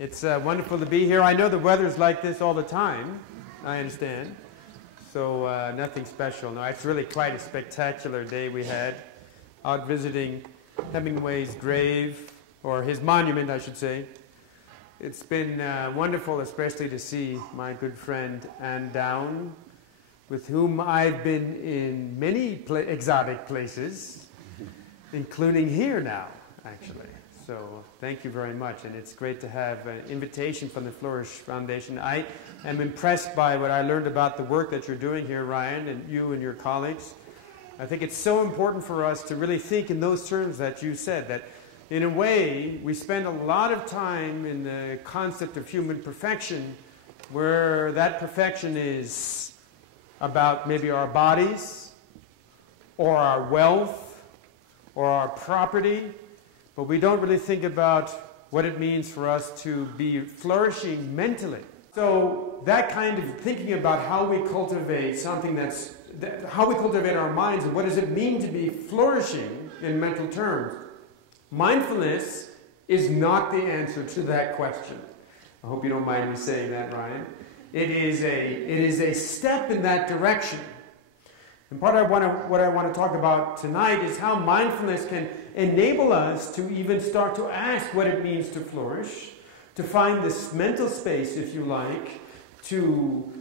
It's wonderful to be here. I know the weather's like this all the time, I understand. So nothing special. No, it's really quite a spectacular day we had out visiting Hemingway's grave, or his monument, I should say. It's been wonderful, especially to see my good friend Ann Down, with whom I've been in many exotic places, including here now, actually. So thank you very much, and it's great to have an invitation from the Flourish Foundation. I am impressed by what I learned about the work that you're doing here, Ryan, and you and your colleagues. I think it's so important for us to really think in those terms that you said, that in a way we spend a lot of time in the concept of human perfection, where that perfection is about maybe our bodies, or our wealth, or our property, but we don't really think about what it means for us to be flourishing mentally. So that kind of thinking about how we cultivate something how we cultivate our minds, and what does it mean to be flourishing in mental terms. Mindfulness is not the answer to that question. I hope you don't mind me saying that, Ryan. It is a step in that direction. And what I want to talk about tonight is how mindfulness can enable us to even start to ask what it means to flourish, to find this mental space, if you like, to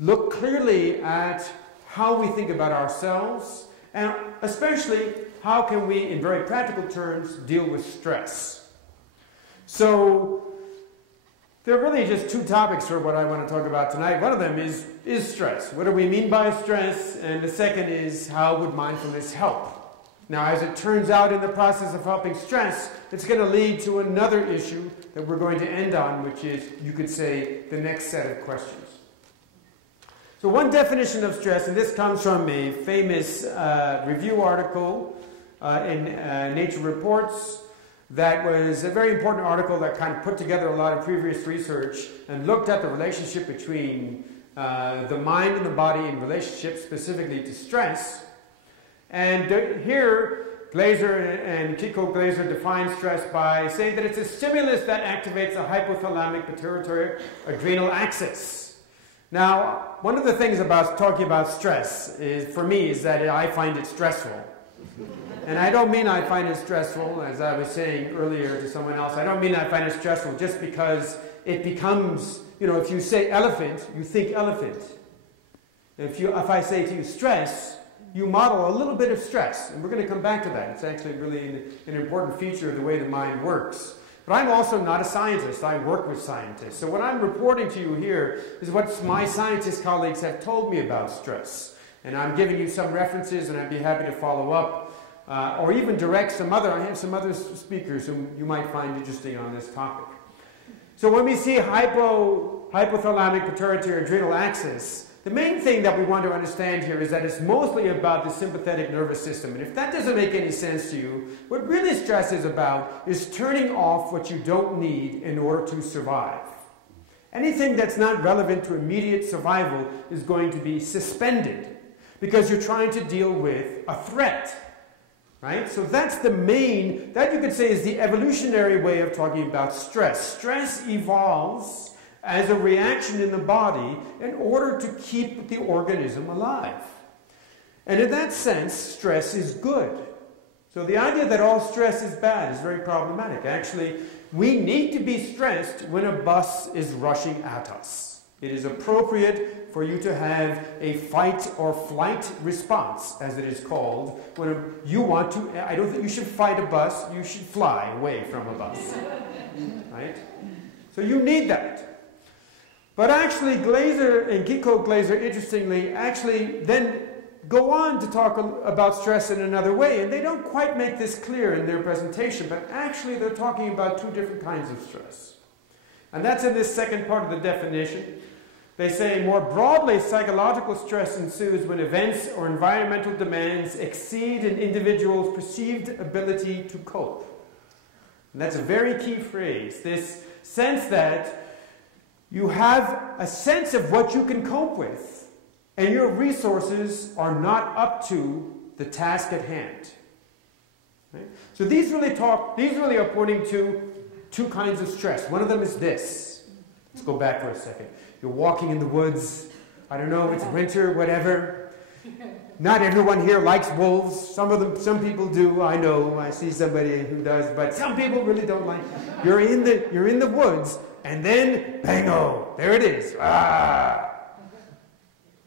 look clearly at how we think about ourselves, and especially how can we, in very practical terms, deal with stress. So there are really just two topics for what I want to talk about tonight. One of them is stress. What do we mean by stress? And the second is, how would mindfulness help? Now, as it turns out, in the process of helping stress, it's going to lead to another issue that we're going to end on, which is, you could say, the next set of questions. So one definition of stress, and this comes from a famous review article in Nature Reports, that was a very important article that kind of put together a lot of previous research and looked at the relationship between the mind and the body in relationship specifically to stress. And here, Glaser and Kiko Glaser define stress by saying that it's a stimulus that activates the hypothalamic pituitary adrenal axis. Now, one of the things about talking about stress is, for me, is that I find it stressful. And I don't mean I find it stressful, as I was saying earlier to someone else, I don't mean I find it stressful just because it becomes, you know, if you say elephant, you think elephant. If I say to you stress, you model a little bit of stress, and we're going to come back to that. It's actually really an important feature of the way the mind works. But I'm also not a scientist. I work with scientists. So what I'm reporting to you here is what my scientist colleagues have told me about stress. And I'm giving you some references, and I'd be happy to follow up. Or even direct I have some other speakers whom you might find interesting on this topic. So when we see hypothalamic pituitary adrenal axis, the main thing that we want to understand here is that it's mostly about the sympathetic nervous system. And if that doesn't make any sense to you, what really stress is about is turning off what you don't need in order to survive. Anything that's not relevant to immediate survival is going to be suspended because you're trying to deal with a threat. Right? So that's the main, that you could say is the evolutionary way of talking about stress. Stress evolves as a reaction in the body in order to keep the organism alive. And in that sense, stress is good. So the idea that all stress is bad is very problematic. Actually, we need to be stressed when a bus is rushing at us. It is appropriate for you to have a fight or flight response, as it is called, when you want to. I don't think you should fight a bus, you should fly away from a bus. Right? So you need that. But actually, Glaser and Kiko Glaser, interestingly, actually then go on to talk about stress in another way, and they don't quite make this clear in their presentation, but actually they're talking about two different kinds of stress. And that's in this second part of the definition. They say, more broadly, psychological stress ensues when events or environmental demands exceed an individual's perceived ability to cope. And that's a very key phrase, this sense that you have a sense of what you can cope with, and your resources are not up to the task at hand. Right? So these really are pointing to two kinds of stress. One of them is this. Let's go back for a second. You're walking in the woods. I don't know, it's winter, whatever. Not everyone here likes wolves. Some people do. I know. I see somebody who does, but some people really don't like. You're in the woods, and then bango, there it is. Ah,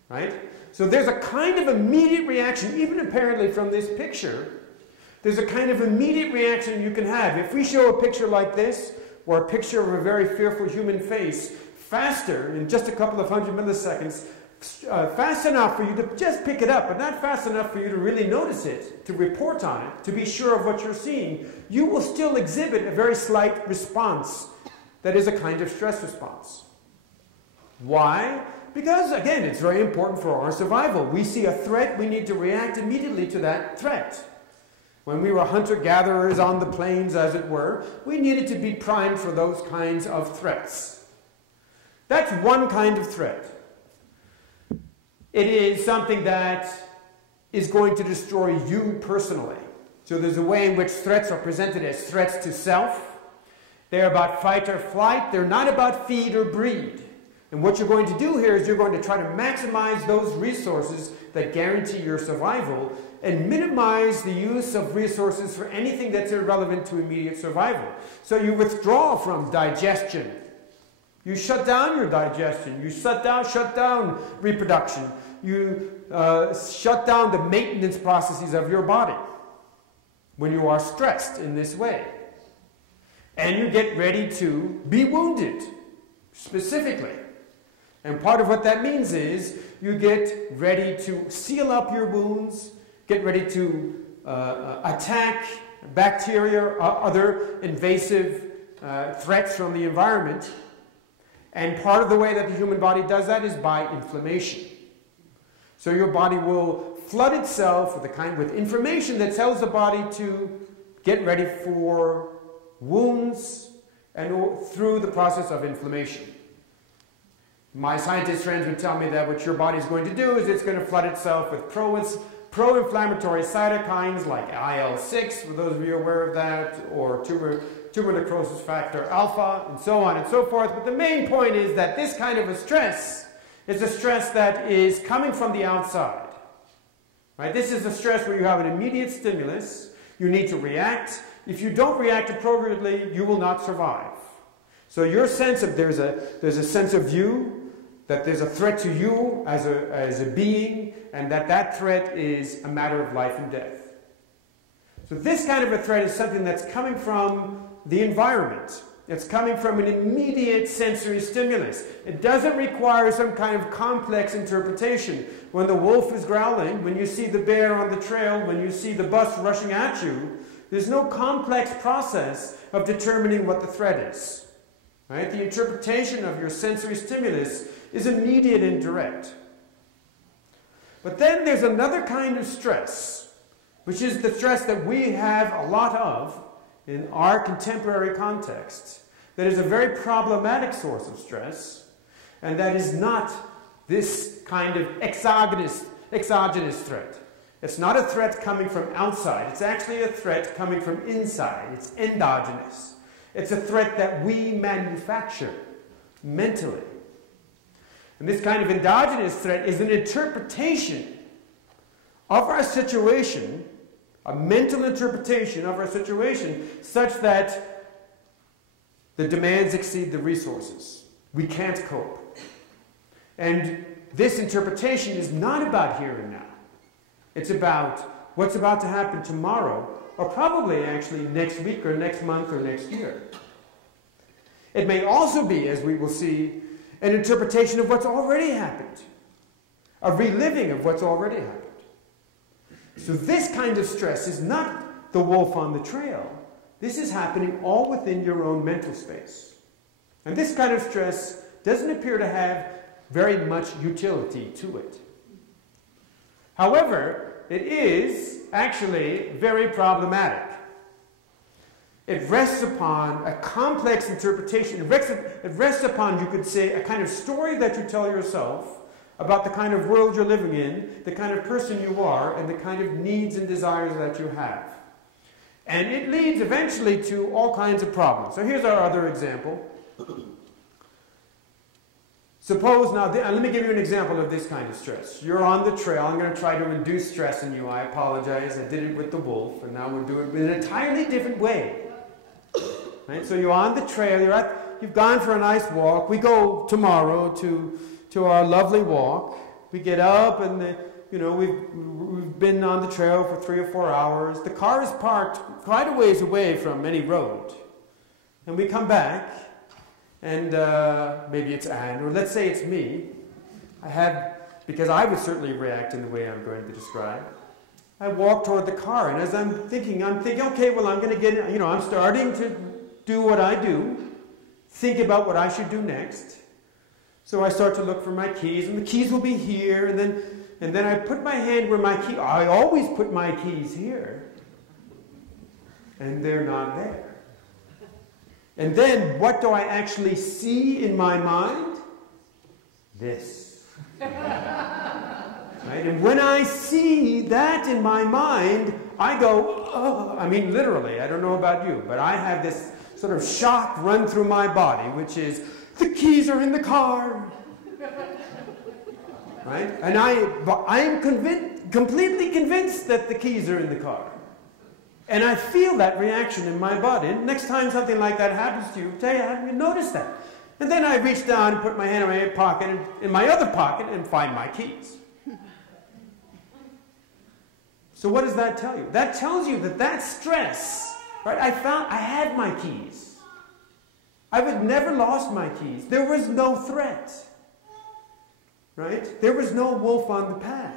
right. So there's a kind of immediate reaction, even apparently from this picture. There's a kind of immediate reaction you can have if we show a picture like this, or a picture of a very fearful human face, faster in just a couple of 100 milliseconds. Fast enough for you to just pick it up, but not fast enough for you to really notice it, to report on it, to be sure of what you're seeing, you will still exhibit a very slight response that is a kind of stress response. Why? Because, again, it's very important for our survival. We see a threat, we need to react immediately to that threat. When we were hunter-gatherers on the plains, as it were, we needed to be primed for those kinds of threats. That's one kind of threat. It is something that is going to destroy you personally. So there's a way in which threats are presented as threats to self. They're about fight or flight. They're not about feed or breed. And what you're going to do here is you're going to try to maximize those resources that guarantee your survival and minimize the use of resources for anything that's irrelevant to immediate survival. So you withdraw from digestion. You shut down your digestion. You shut down reproduction. You shut down the maintenance processes of your body when you are stressed in this way. And you get ready to be wounded, specifically. And part of what that means is you get ready to seal up your wounds, get ready to attack bacteria or other invasive threats from the environment. And part of the way that the human body does that is by inflammation. So your body will flood itself with information that tells the body to get ready for wounds and through the process of inflammation. My scientist friends would tell me that what your body is going to do is it's going to flood itself with pro-inflammatory cytokines like IL-6, for those of you aware of that, or tumor necrosis factor alpha, and so on and so forth. But the main point is that this kind of a stress is a stress that is coming from the outside. Right? This is a stress where you have an immediate stimulus. You need to react. If you don't react appropriately, you will not survive. So your sense of there's a sense of you, that there's a threat to you as a being, and that threat is a matter of life and death. So this kind of a threat is something that's coming from the environment. It's coming from an immediate sensory stimulus. It doesn't require some kind of complex interpretation. When the wolf is growling, when you see the bear on the trail, when you see the bus rushing at you, there's no complex process of determining what the threat is. Right? The interpretation of your sensory stimulus is immediate and direct. But then there's another kind of stress, which is the stress that we have a lot of in our contemporary context, that is a very problematic source of stress, and that is not this kind of exogenous threat. It's not a threat coming from outside. It's actually a threat coming from inside. It's endogenous. It's a threat that we manufacture mentally. And this kind of endogenous threat is an interpretation of our situation, a mental interpretation of our situation, such that the demands exceed the resources. We can't cope. And this interpretation is not about here and now. It's about what's about to happen tomorrow, or probably actually next week or next month or next year. It may also be, as we will see, an interpretation of what's already happened, a reliving of what's already happened. So this kind of stress is not the wolf on the trail. This is happening all within your own mental space. And this kind of stress doesn't appear to have very much utility to it. However, it is actually very problematic. It rests upon a complex interpretation. It rests upon, you could say, a kind of story that you tell yourself about the kind of world you're living in, the kind of person you are, and the kind of needs and desires that you have. And it leads eventually to all kinds of problems. So here's our other example. Suppose now, let me give you an example of this kind of stress. You're on the trail. I'm going to try to induce stress in you. I apologize. I did it with the wolf, and now we'll do it in an entirely different way. Right? So you're on the trail. You've gone for a nice walk. We go tomorrow to our lovely walk. We get up, and we've been on the trail for 3 or 4 hours. The car is parked quite a ways away from any road, and we come back. And maybe it's Anne, or let's say it's me. Because I would certainly react in the way I'm going to describe. I walk toward the car, and as I'm thinking, okay, well, I'm going to get, I'm starting to do what I do, think about what I should do next. So I start to look for my keys, and the keys will be here, and then I put my hand where my key, I always put my keys here, and they're not there. And then, what do I actually see in my mind? This. Right? And when I see that in my mind, I go, oh, I mean literally, I don't know about you, but I have this sort of shock run through my body, which is, the keys are in the car. Right? And I am completely convinced that the keys are in the car. And I feel that reaction in my body. And next time something like that happens to you, tell you, how do you notice that? And then I reach down and put my hand in my pocket, in my other pocket, and find my keys. So what does that tell you? That tells you that stress, right? I had my keys. I would never lost my keys. There was no threat, right? There was no wolf on the path.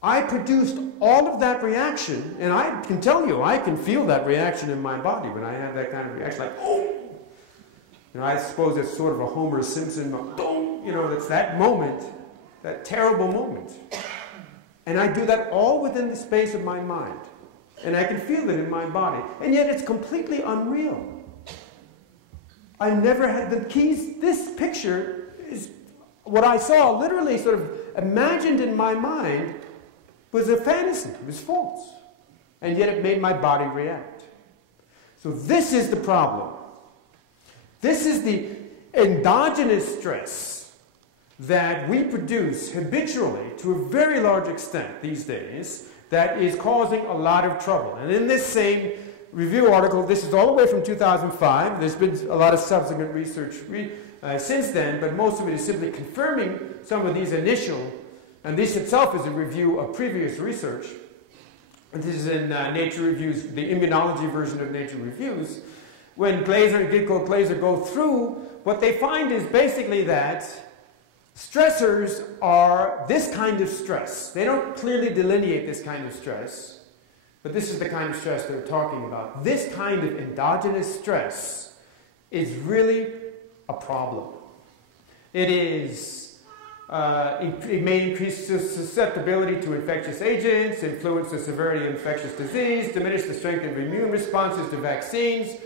I produced all of that reaction, and I can tell you, I can feel that reaction in my body when I have that kind of reaction, like, oh! I suppose it's sort of a Homer Simpson, it's that moment, that terrible moment. And I do that all within the space of my mind. And I can feel it in my body. And yet it's completely unreal. I never had the keys. This picture is what I saw, literally sort of imagined in my mind, was a fantasy. It was false. And yet it made my body react. So this is the problem. This is the endogenous stress that we produce habitually to a very large extent these days that is causing a lot of trouble. And in this same review article, this is all the way from 2005. There's been a lot of subsequent research since then, but most of it is simply confirming some of these initial. And this itself is a review of previous research. And this is in Nature Reviews, the immunology version of Nature Reviews. When Glaser and Glaser go through, what they find is basically that stressors are this kind of stress. They don't clearly delineate this kind of stress, but this is the kind of stress they're talking about. This kind of endogenous stress is really a problem. It is it may increase susceptibility to infectious agents, influence the severity of infectious disease, diminish the strength of immune responses to vaccines,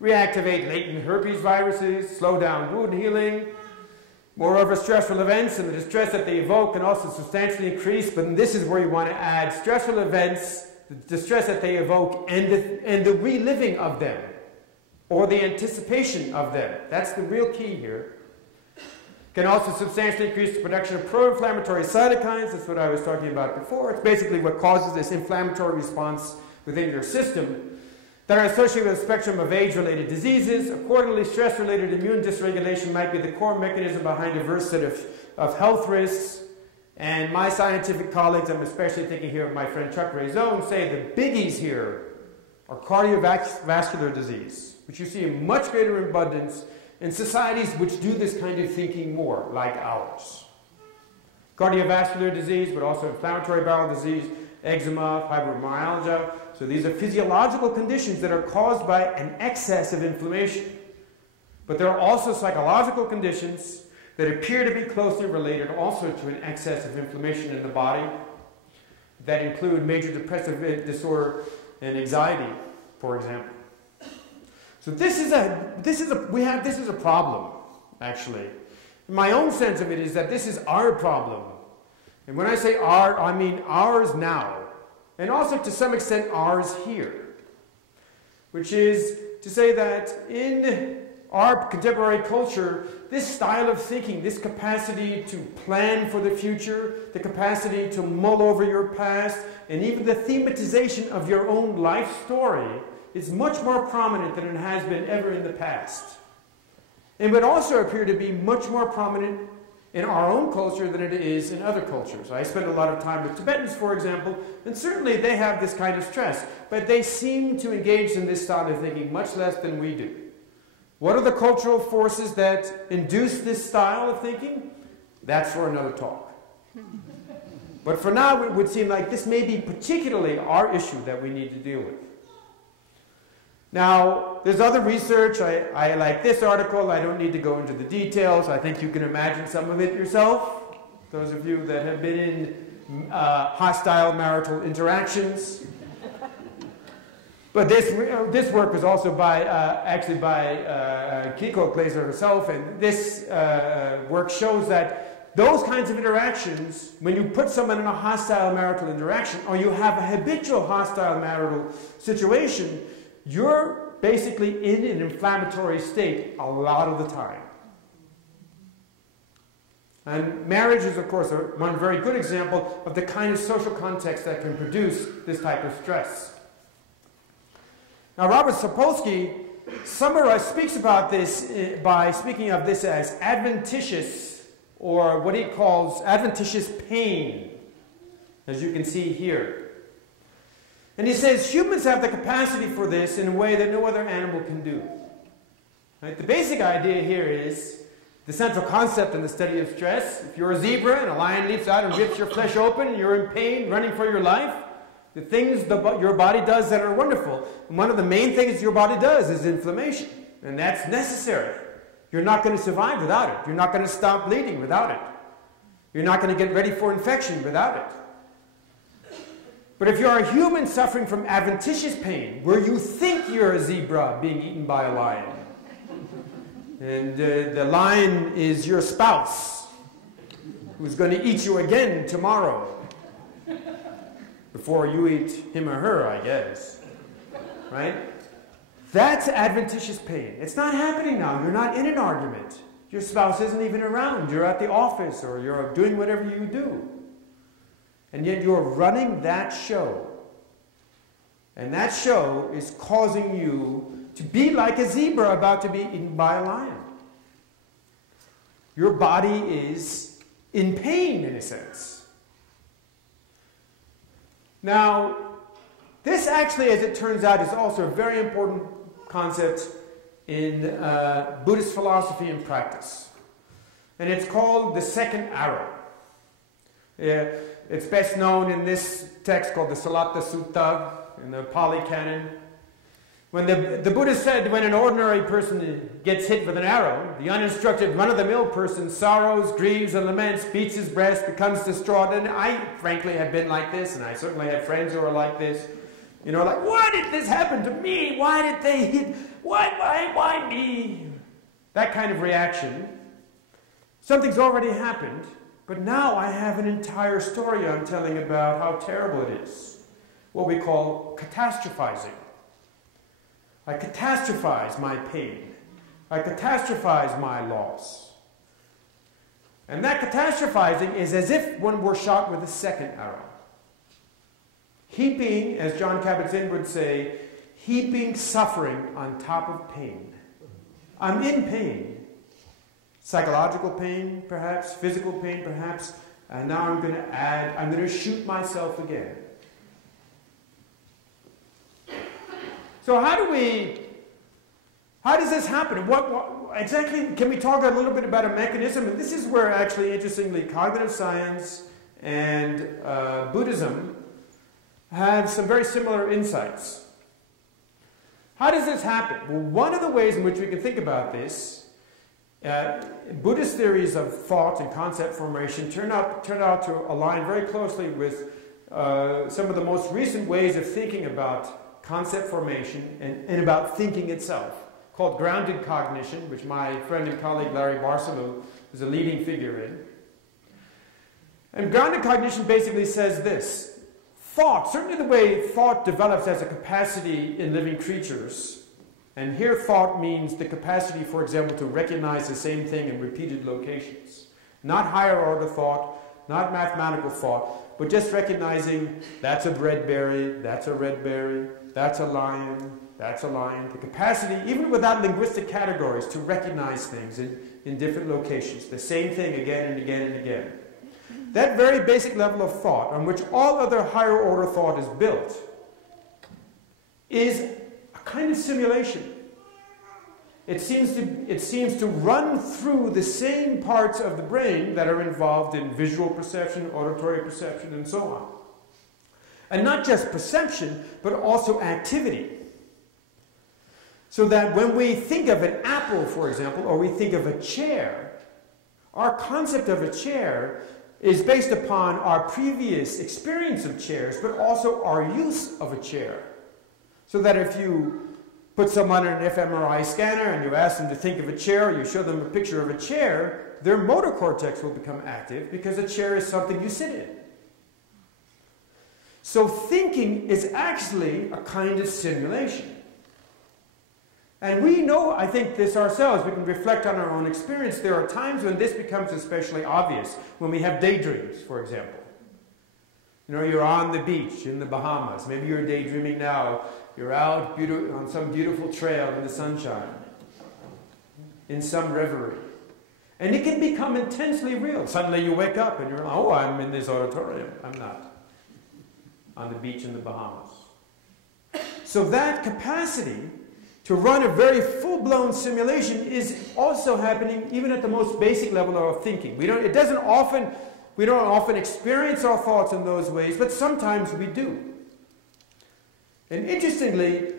reactivate latent herpes viruses, slow down wound healing. Moreover, stressful events and the distress that they evoke can also substantially increase, but this is where you want to add stressful events, the distress that they evoke, and the reliving of them, or the anticipation of them. That's the real key here. Can also substantially increase the production of pro-inflammatory cytokines. That's what I was talking about before. It's basically what causes this inflammatory response within your system that are associated with a spectrum of age-related diseases. Accordingly, stress-related immune dysregulation might be the core mechanism behind a diverse set of health risks. And my scientific colleagues, I'm especially thinking here of my friend Chuck Raison, say the biggies here are cardiovascular disease, which you see in much greater abundance in societies which do this kind of thinking more, like ours. Cardiovascular disease, but also inflammatory bowel disease, eczema, fibromyalgia. So these are physiological conditions that are caused by an excess of inflammation. But there are also psychological conditions that appear to be closely related also to an excess of inflammation in the body that include major depressive disorder and anxiety, for example. So this is a problem, actually. My own sense of it is that this is our problem. And when I say our, I mean ours now. and also to some extent ours here, which is to say that in our contemporary culture, this style of thinking, this capacity to plan for the future, the capacity to mull over your past, and even the thematization of your own life story is much more prominent than it has been ever in the past. It would also appear to be much more prominent in our own culture than it is in other cultures. I spend a lot of time with Tibetans, for example, and certainly they have this kind of stress, but they seem to engage in this style of thinking much less than we do. What are the cultural forces that induce this style of thinking? That's for another talk. But for now, it would seem like this may be particularly our issue that we need to deal with. Now, there's other research. I like this article. I don't need to go into the details. I think you can imagine some of it yourself. Those of you that have been in hostile marital interactions. But this work was also by, actually by Kiko Glaser herself, and this work shows that those kinds of interactions, when you put someone in a hostile marital interaction, or you have a habitual hostile marital situation, you're basically in an inflammatory state a lot of the time. And marriage is, of course, one very good example of the kind of social context that can produce this type of stress. Now, Robert Sapolsky speaks about this by speaking of this as adventitious, or what he calls adventitious pain, as you can see here. And he says humans have the capacity for this in a way that no other animal can do. Right? The basic idea here is the central concept in the study of stress. If you're a zebra and a lion leaps out and rips your flesh open and you're in pain, running for your life, the things your body does that are wonderful. And one of the main things your body does is inflammation. And that's necessary. You're not going to survive without it. You're not going to stop bleeding without it. You're not going to get ready for infection without it. But if you're a human suffering from adventitious pain, where you think you're a zebra being eaten by a lion, and the lion is your spouse, who's going to eat you again tomorrow, before you eat him or her, I guess, right? That's adventitious pain. It's not happening now. You're not in an argument. Your spouse isn't even around. You're at the office, or you're doing whatever you do. And yet you're running that show. And that show is causing you to be like a zebra about to be eaten by a lion. Your body is in pain, in a sense. Now, this actually, as it turns out, is also a very important concept in Buddhist philosophy and practice. And it's called the second arrow. It's best known in this text called the Salatta Sutta in the Pali Canon. When the Buddha said when an ordinary person gets hit with an arrow, the uninstructed run-of-the-mill person sorrows, grieves, and laments, beats his breast, becomes distraught. And I, frankly, have been like this, and I certainly have friends who are like this. You know, like, why did this happen to me? Why did they hit? Why me? That kind of reaction. Something's already happened. But now I have an entire story I'm telling about how terrible it is. What we call catastrophizing. I catastrophize my pain. I catastrophize my loss. And that catastrophizing is as if one were shot with a second arrow. Heaping, as John Kabat-Zinn would say, heaping suffering on top of pain. I'm in pain. Psychological pain, perhaps, physical pain, perhaps, and now I'm going to shoot myself again. So how does this happen? What exactly, can we talk a little bit about a mechanism? And this is where actually, interestingly, cognitive science and Buddhism have some very similar insights. How does this happen? Well, one of the ways in which we can think about this, Buddhist theories of thought and concept formation turned out to align very closely with some of the most recent ways of thinking about concept formation and about thinking itself, called grounded cognition, which my friend and colleague Larry Barcelou is a leading figure in. And grounded cognition basically says this: thought, certainly the way thought develops as a capacity in living creatures, and here thought means the capacity, for example, to recognize the same thing in repeated locations. Not higher order thought, not mathematical thought, but just recognizing that's a red berry, that's a red berry, that's a lion, that's a lion. The capacity, even without linguistic categories, to recognize things in different locations. The same thing again and again and again. That very basic level of thought, on which all other higher order thought is built, is a kind of simulation. It seems to run through the same parts of the brain that are involved in visual perception, auditory perception, and so on. And not just perception, but also activity. So that when we think of an apple, for example, or we think of a chair, our concept of a chair is based upon our previous experience of chairs, but also our use of a chair. So that if you put someone on an fMRI scanner and you ask them to think of a chair, or you show them a picture of a chair, their motor cortex will become active because a chair is something you sit in. So thinking is actually a kind of simulation. And we know, I think, this ourselves. We can reflect on our own experience. There are times when this becomes especially obvious, when we have daydreams, for example. You know, you're on the beach in the Bahamas. Maybe you're daydreaming now. You're out on some beautiful trail in the sunshine, in some reverie. And it can become intensely real. Suddenly you wake up and you're like, oh, I'm in this auditorium. I'm not. On the beach in the Bahamas. So that capacity to run a very full-blown simulation is also happening even at the most basic level of thinking. We don't often experience our thoughts in those ways, but sometimes we do. And interestingly,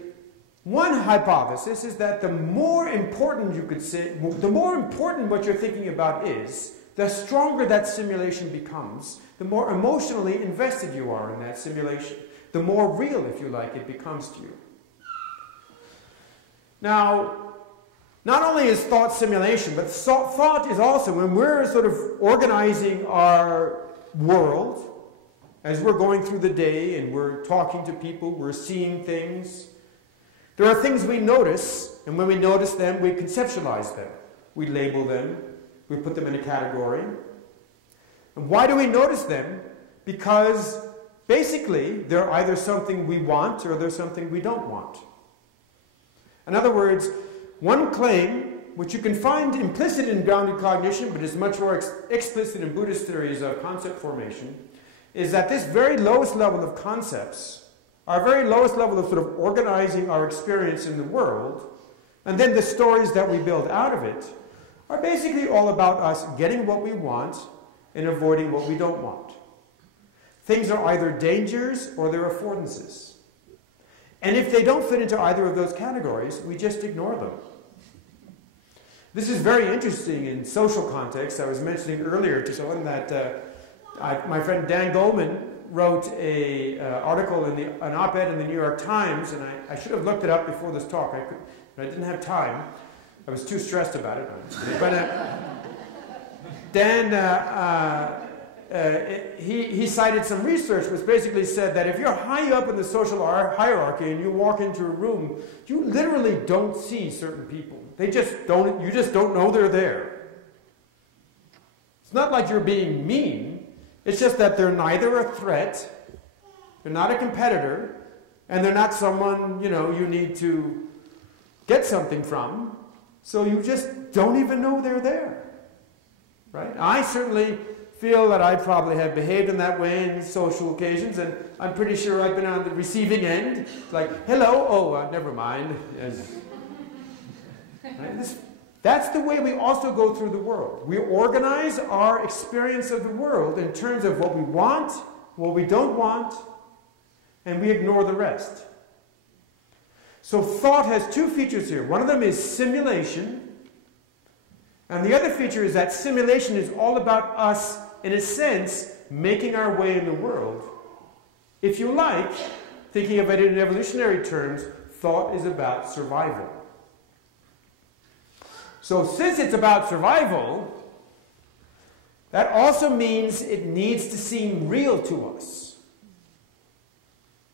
one hypothesis is that the more important you could say, the more important what you're thinking about is, the stronger that simulation becomes, the more emotionally invested you are in that simulation, the more real, if you like, it becomes to you. Now, not only is thought simulation, but thought is also, when we're sort of organizing our world, as we're going through the day and we're talking to people, we're seeing things, there are things we notice, and when we notice them, we conceptualize them. We label them, we put them in a category. And why do we notice them? Because basically, they're either something we want or they're something we don't want. In other words, one claim, which you can find implicit in grounded cognition, but is much more explicit in Buddhist theories of concept formation, is that this very lowest level of concepts, our very lowest level of sort of organizing our experience in the world, and then the stories that we build out of it, are basically all about us getting what we want and avoiding what we don't want. Things are either dangers or they're affordances. And if they don't fit into either of those categories, we just ignore them. This is very interesting in social context. I was mentioning earlier to someone that my friend Dan Goldman wrote an article an op-ed in the New York Times, and I should have looked it up before this talk, but I didn't have time. I was too stressed about it. But Dan, he cited some research which basically said that if you're high up in the social hierarchy and you walk into a room, you literally don't see certain people. You just don't know they're there. It's not like you're being mean. It's just that they're neither a threat, they're not a competitor, and they're not someone, you need to get something from. So you just don't even know they're there. Right? I certainly feel that I probably have behaved in that way in social occasions, and I'm pretty sure I've been on the receiving end. Like, hello, oh, never mind. Right? That's the way we also go through the world. We organize our experience of the world in terms of what we want, what we don't want, and we ignore the rest. So thought has two features here. One of them is simulation, and the other feature is that simulation is all about us, in a sense, making our way in the world. If you like, thinking of it in evolutionary terms, thought is about survival. So since it's about survival, that also means it needs to seem real to us.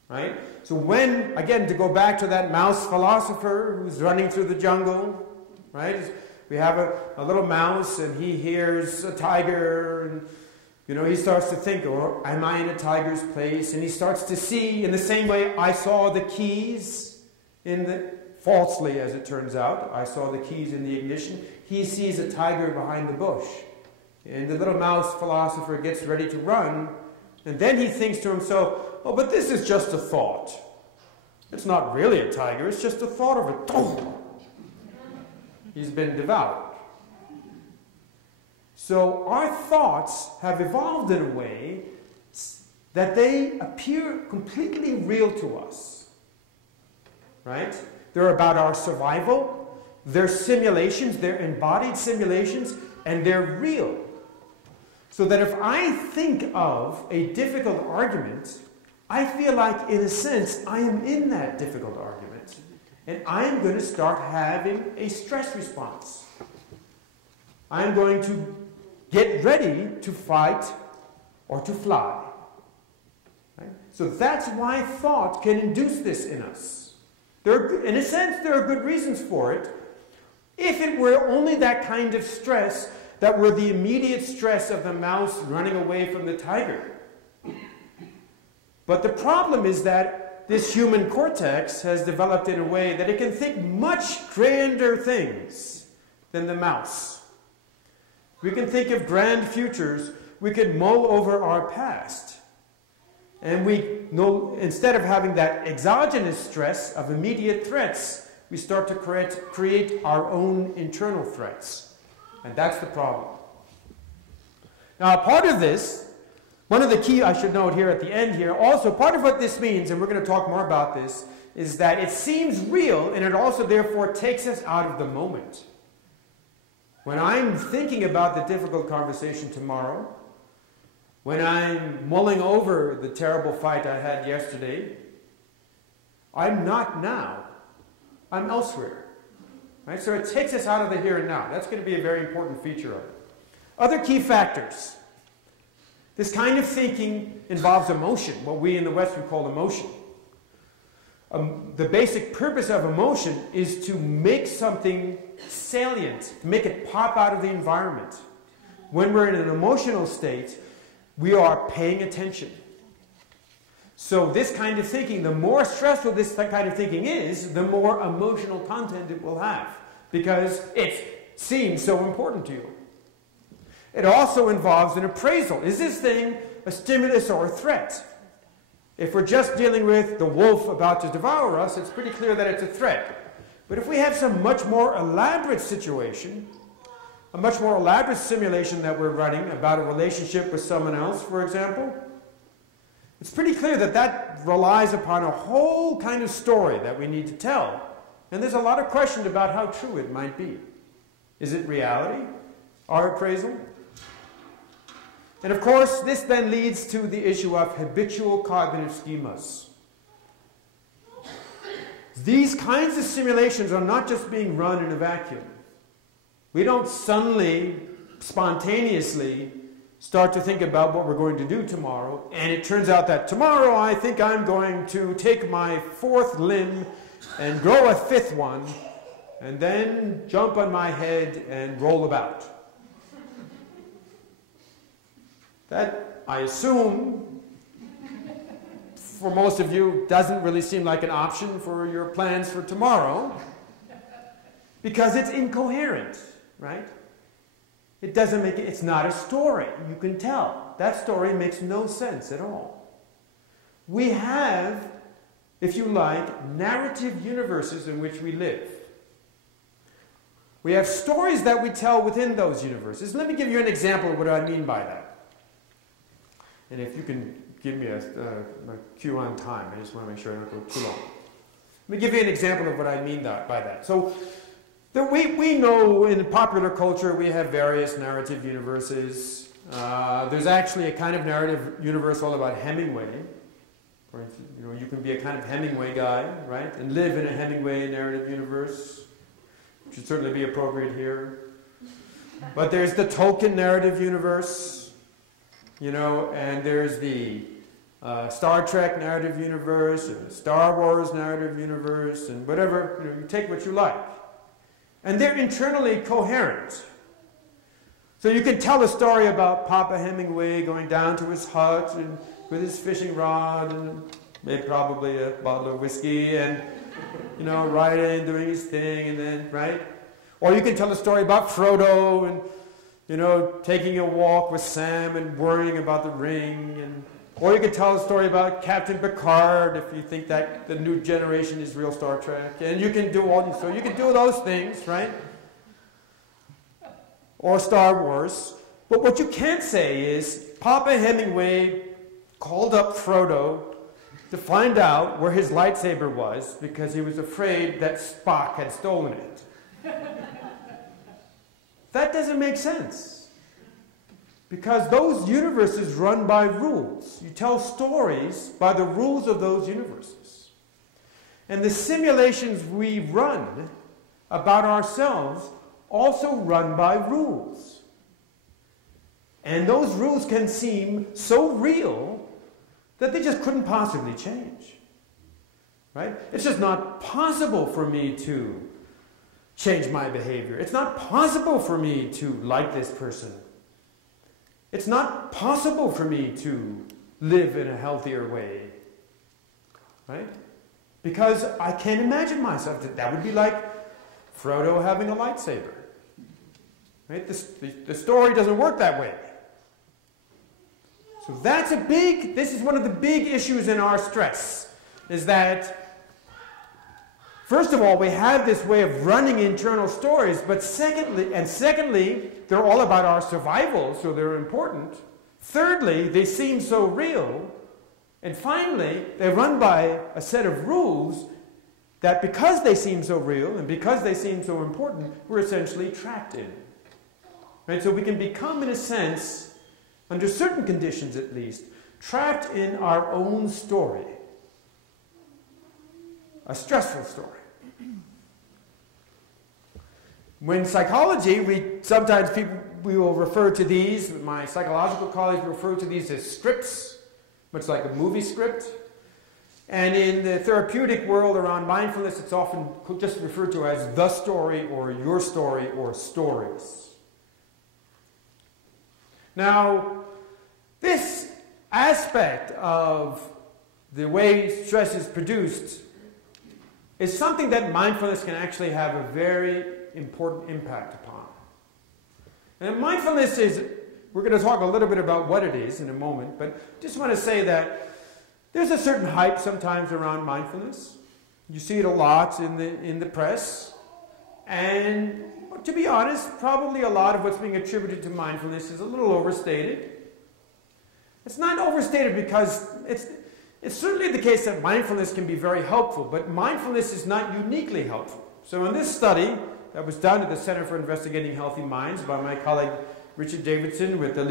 right? So when, again, to go back to that mouse philosopher who's running through the jungle, right? We have a little mouse and he hears a tiger and, you know, he starts to think, oh, am I in a tiger's place? And he starts to see, in the same way I saw the keys falsely as it turns out, I saw the keys in the ignition. He sees a tiger behind the bush. And the little mouse philosopher gets ready to run, and then he thinks to himself, oh, but this is just a thought. It's not really a tiger, it's just a thought of it. He's been devoured. So our thoughts have evolved in a way that they appear completely real to us. Right? They're about our survival, they're simulations, they're embodied simulations, and they're real. So that if I think of a difficult argument, I feel like, in a sense, I am in that difficult argument. And I am going to start having a stress response. I'm going to get ready to fight or to fly. Right? So that's why thought can induce this in us. In a sense, there are good reasons for it. If it were only that kind of stress that were the immediate stress of the mouse running away from the tiger. But the problem is that this human cortex has developed in a way that it can think much grander things than the mouse. We can think of grand futures. We can mull over our past. And we know, instead of having that exogenous stress of immediate threats, we start to create our own internal threats. And that's the problem. Now, part of this, one of the key I should note here at the end here, also part of what this means, and we're going to talk more about this, is that it seems real, and it also therefore takes us out of the moment. When I'm thinking about the difficult conversation tomorrow, when I'm mulling over the terrible fight I had yesterday, I'm not now. I'm elsewhere. Right? So it takes us out of the here and now. That's going to be a very important feature of it. Other key factors. This kind of thinking involves emotion, what we in the West would call emotion. The basic purpose of emotion is to make something salient, to make it pop out of the environment. When we're in an emotional state, we are paying attention. So this kind of thinking, the more stressful this kind of thinking is, the more emotional content it will have, because it seems so important to you. It also involves an appraisal. Is this thing a stimulus or a threat? If we're just dealing with the wolf about to devour us, it's pretty clear that it's a threat. But if we have some much more elaborate situation, a much more elaborate simulation that we're running about a relationship with someone else, for example, it's pretty clear that that relies upon a whole kind of story that we need to tell. And there's a lot of questions about how true it might be. Is it reality? Our appraisal? And of course, this then leads to the issue of habitual cognitive schemas. These kinds of simulations are not just being run in a vacuum. We don't suddenly, spontaneously start to think about what we're going to do tomorrow, and it turns out that tomorrow I think I'm going to take my fourth limb and grow a fifth one, and then jump on my head and roll about. That, I assume, for most of you, doesn't really seem like an option for your plans for tomorrow, because it's incoherent, right? It doesn't make it, it's not a story. You can tell. That story makes no sense at all. We have, if you like, narrative universes in which we live. We have stories that we tell within those universes. Let me give you an example of what I mean by that. And if you can give me a cue on time, I just want to make sure I don't go too long. Let me give you an example of what I mean by that. So, we know in popular culture we have various narrative universes. There's actually a kind of narrative universe all about Hemingway. For instance, you can be a kind of Hemingway guy, right? And live in a Hemingway narrative universe, which would certainly be appropriate here. But there's the Tolkien narrative universe, and there's the Star Trek narrative universe, or Star Wars narrative universe, and whatever, you take what you like. And they're internally coherent. So you can tell a story about Papa Hemingway going down to his hut and with his fishing rod and maybe probably a bottle of whiskey and, writing, doing his thing, and then, right? Or you can tell a story about Frodo and, taking a walk with Sam and worrying about the ring. Or you can tell a story about Captain Picard if you think that the new generation is real Star Trek. And you can do so you can do those things, right? Or Star Wars. But what you can't say is Papa Hemingway called up Frodo to find out where his lightsaber was because he was afraid that Spock had stolen it. That doesn't make sense. Because those universes run by rules. You tell stories by the rules of those universes. And the simulations we run about ourselves also run by rules. And those rules can seem so real that they just couldn't possibly change. Right? It's just not possible for me to change my behavior. It's not possible for me to like this person. It's not possible for me to live in a healthier way. Right? Because I can't imagine myself. That would be like Frodo having a lightsaber. Right? The story doesn't work that way. So this is one of the big issues in our stress, is that, first of all, we have this way of running internal stories, but secondly, they're all about our survival, so they're important. Thirdly, they seem so real. And finally, they run by a set of rules that because they seem so real and because they seem so important, we're essentially trapped in. Right? So we can become, in a sense, under certain conditions at least, trapped in our own story. A stressful story. When psychology, we will refer to these, my psychological colleagues refer to these as scripts, much like a movie script. And in the therapeutic world around mindfulness, it's often just referred to as the story or your story or stories. Now, this aspect of the way stress is produced is something that mindfulness can actually have a very important impact upon. And mindfulness is, we're going to talk a little bit about what it is in a moment, but just want to say that there's a certain hype sometimes around mindfulness. You see it a lot in the press. And to be honest, probably a lot of what's being attributed to mindfulness is a little overstated. It's not overstated because it's certainly the case that mindfulness can be very helpful, but mindfulness is not uniquely helpful. So in this study that was done at the Center for Investigating Healthy Minds by my colleague Richard Davidson, with the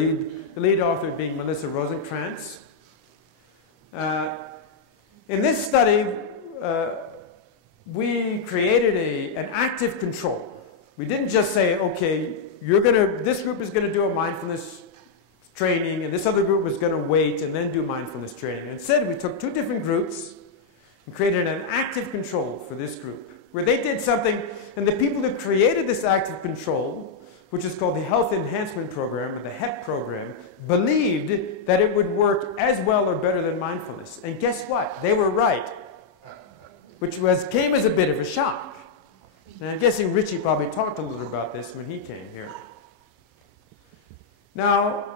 lead author being Melissa Rosenkrantz, in this study, we created an active control. We didn't just say, okay, this group is going to do a mindfulness training, and this other group was going to wait and then do mindfulness training. Instead, we took two different groups and created an active control for this group, where they did something, and the people who created this active control, which is called the Health Enhancement Program, or the HEP program, believed that it would work as well or better than mindfulness. And guess what? They were right, which came as a bit of a shock. And I'm guessing Richie probably talked a little about this when he came here. Now,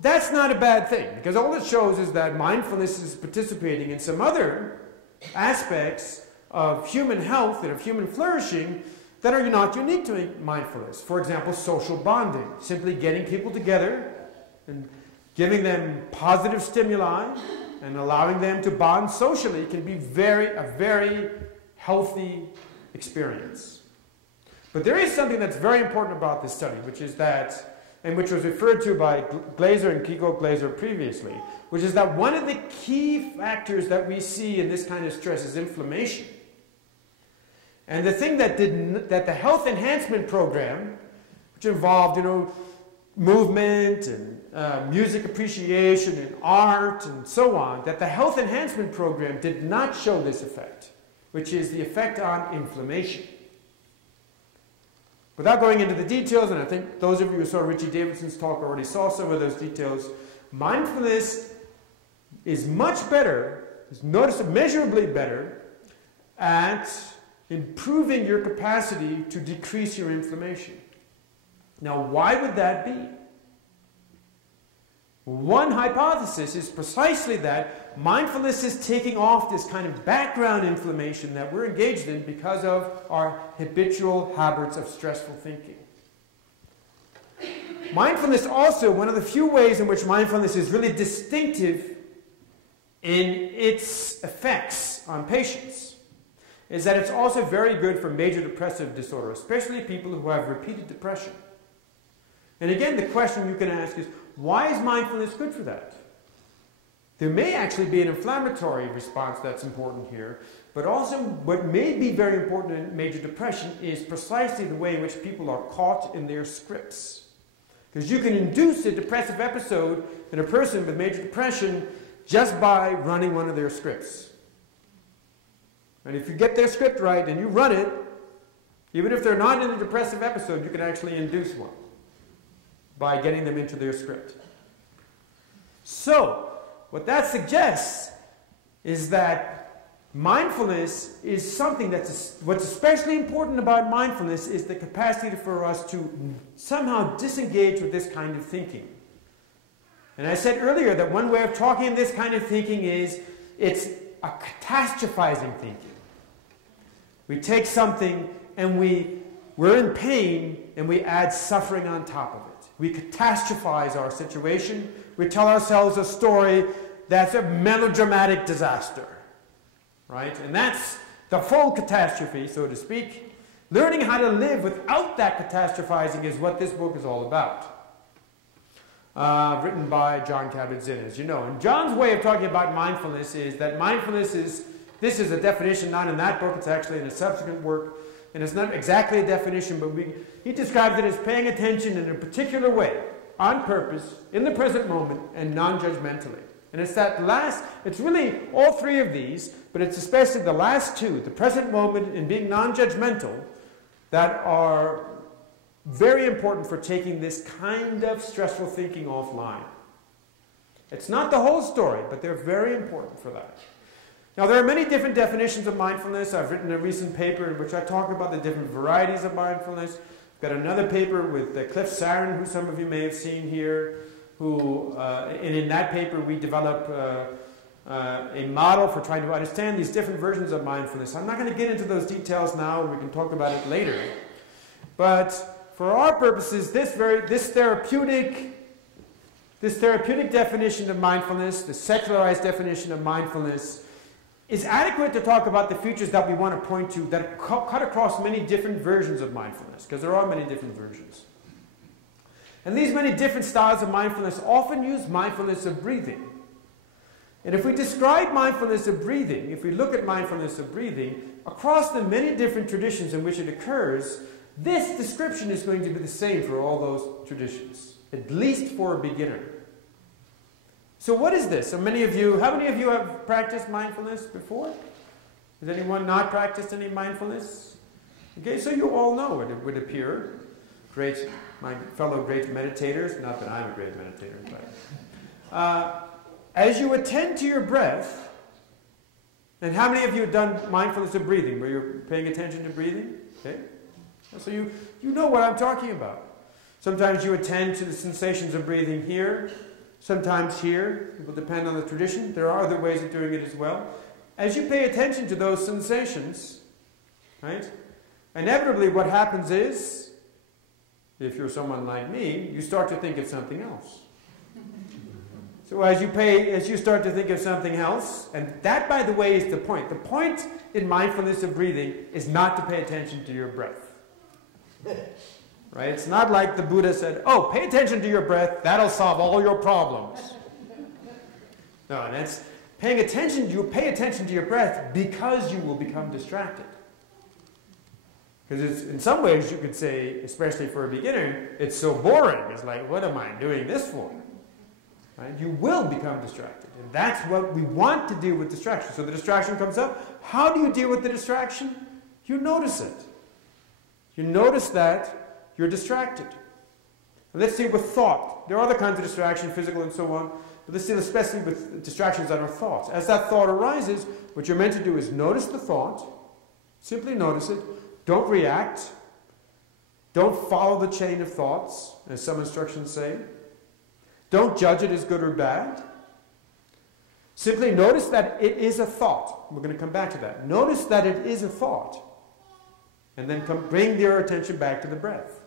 that's not a bad thing, because all it shows is that mindfulness is participating in some other aspects of human health and of human flourishing that are not unique to mindfulness. For example, social bonding, simply getting people together and giving them positive stimuli and allowing them to bond socially can be a very healthy experience. But there is something that's very important about this study, which is that, and which was referred to by Glaser and Kiko Glaser previously, which is that one of the key factors that we see in this kind of stress is inflammation. And the thing that the Health Enhancement Program, which involved, movement and music appreciation and art and so on, that the health enhancement program did not show this effect, which is the effect on inflammation. Without going into the details, and I think those of you who saw Richie Davidson's talk already saw some of those details, mindfulness is much better, is measurably better at improving your capacity to decrease your inflammation. Now, why would that be? One hypothesis is precisely that mindfulness is taking off this kind of background inflammation that we're engaged in because of our habitual habits of stressful thinking. Mindfulness also, one of the few ways in which mindfulness is really distinctive in its effects on patients, is that it's also very good for major depressive disorder, especially people who have repeated depression. And again, the question you can ask is, why is mindfulness good for that? There may actually be an inflammatory response that's important here, but also what may be very important in major depression is precisely the way in which people are caught in their scripts. Because you can induce a depressive episode in a person with major depression just by running one of their scripts. And if you get their script right and you run it, even if they're not in a depressive episode, you can actually induce one by getting them into their script. So, what that suggests is that mindfulness is something what's especially important about mindfulness is the capacity for us to somehow disengage with this kind of thinking. And I said earlier that one way of talking in this kind of thinking is it's a catastrophizing thinking. We take something and we're in pain and we add suffering on top of it. We catastrophize our situation. We tell ourselves a story that's a melodramatic disaster, right? And that's the full catastrophe, so to speak. Learning how to live without that catastrophizing is what this book is all about. Written by John Kabat-Zinn, as you know. And John's way of talking about mindfulness is that mindfulness is, this is a definition not in that book, it's actually in a subsequent work. And it's not exactly a definition, but he describes it as paying attention in a particular way, on purpose, in the present moment, and non-judgmentally. And it's that last, it's really all three of these, but it's especially the last two, the present moment and being non-judgmental, that are very important for taking this kind of stressful thinking offline. It's not the whole story, but they're very important for that. Now, there are many different definitions of mindfulness. I've written a recent paper in which I talk about the different varieties of mindfulness. I've got another paper with Cliff Sarin, who some of you may have seen here, and in that paper we develop a model for trying to understand these different versions of mindfulness. I'm not going to get into those details now, and we can talk about it later. But for our purposes, this therapeutic definition of mindfulness, the secularized definition of mindfulness, is adequate to talk about the features that we want to point to that cut across many different versions of mindfulness, because there are many different versions. And these many different styles of mindfulness often use mindfulness of breathing. And if we describe mindfulness of breathing, if we look at mindfulness of breathing, across the many different traditions in which it occurs, this description is going to be the same for all those traditions, at least for a beginner. So what is this? How many of you have practiced mindfulness before? Has anyone not practiced any mindfulness? Okay, so you all know it would appear. My fellow great meditators, not that I'm a great meditator, but as you attend to your breath, and how many of you have done mindfulness of breathing, where you're paying attention to breathing? Okay, so you know what I'm talking about. Sometimes you attend to the sensations of breathing here, sometimes here. It will depend on the tradition. There are other ways of doing it as well. As you pay attention to those sensations, right, inevitably what happens is, if you're someone like me, you start to think of something else. So as you start to think of something else, and that, by the way, is the point. The point in mindfulness of breathing is not to pay attention to your breath. Right? It's not like the Buddha said, oh, pay attention to your breath, that'll solve all your problems. No, and that's pay attention to your breath because you will become distracted. Because in some ways you could say, especially for a beginner, it's so boring. It's like, what am I doing this for? Right? You will become distracted. And that's what we want to do with distraction. So the distraction comes up. How do you deal with the distraction? You notice it. You notice that you're distracted. And let's deal with thought. There are other kinds of distraction, physical and so on. But let's deal especially with distractions that are thoughts. As that thought arises, what you're meant to do is notice the thought. Simply notice it. Don't react. Don't follow the chain of thoughts, as some instructions say. Don't judge it as good or bad. Simply notice that it is a thought. We're going to come back to that. Notice that it is a thought. And then bring your attention back to the breath.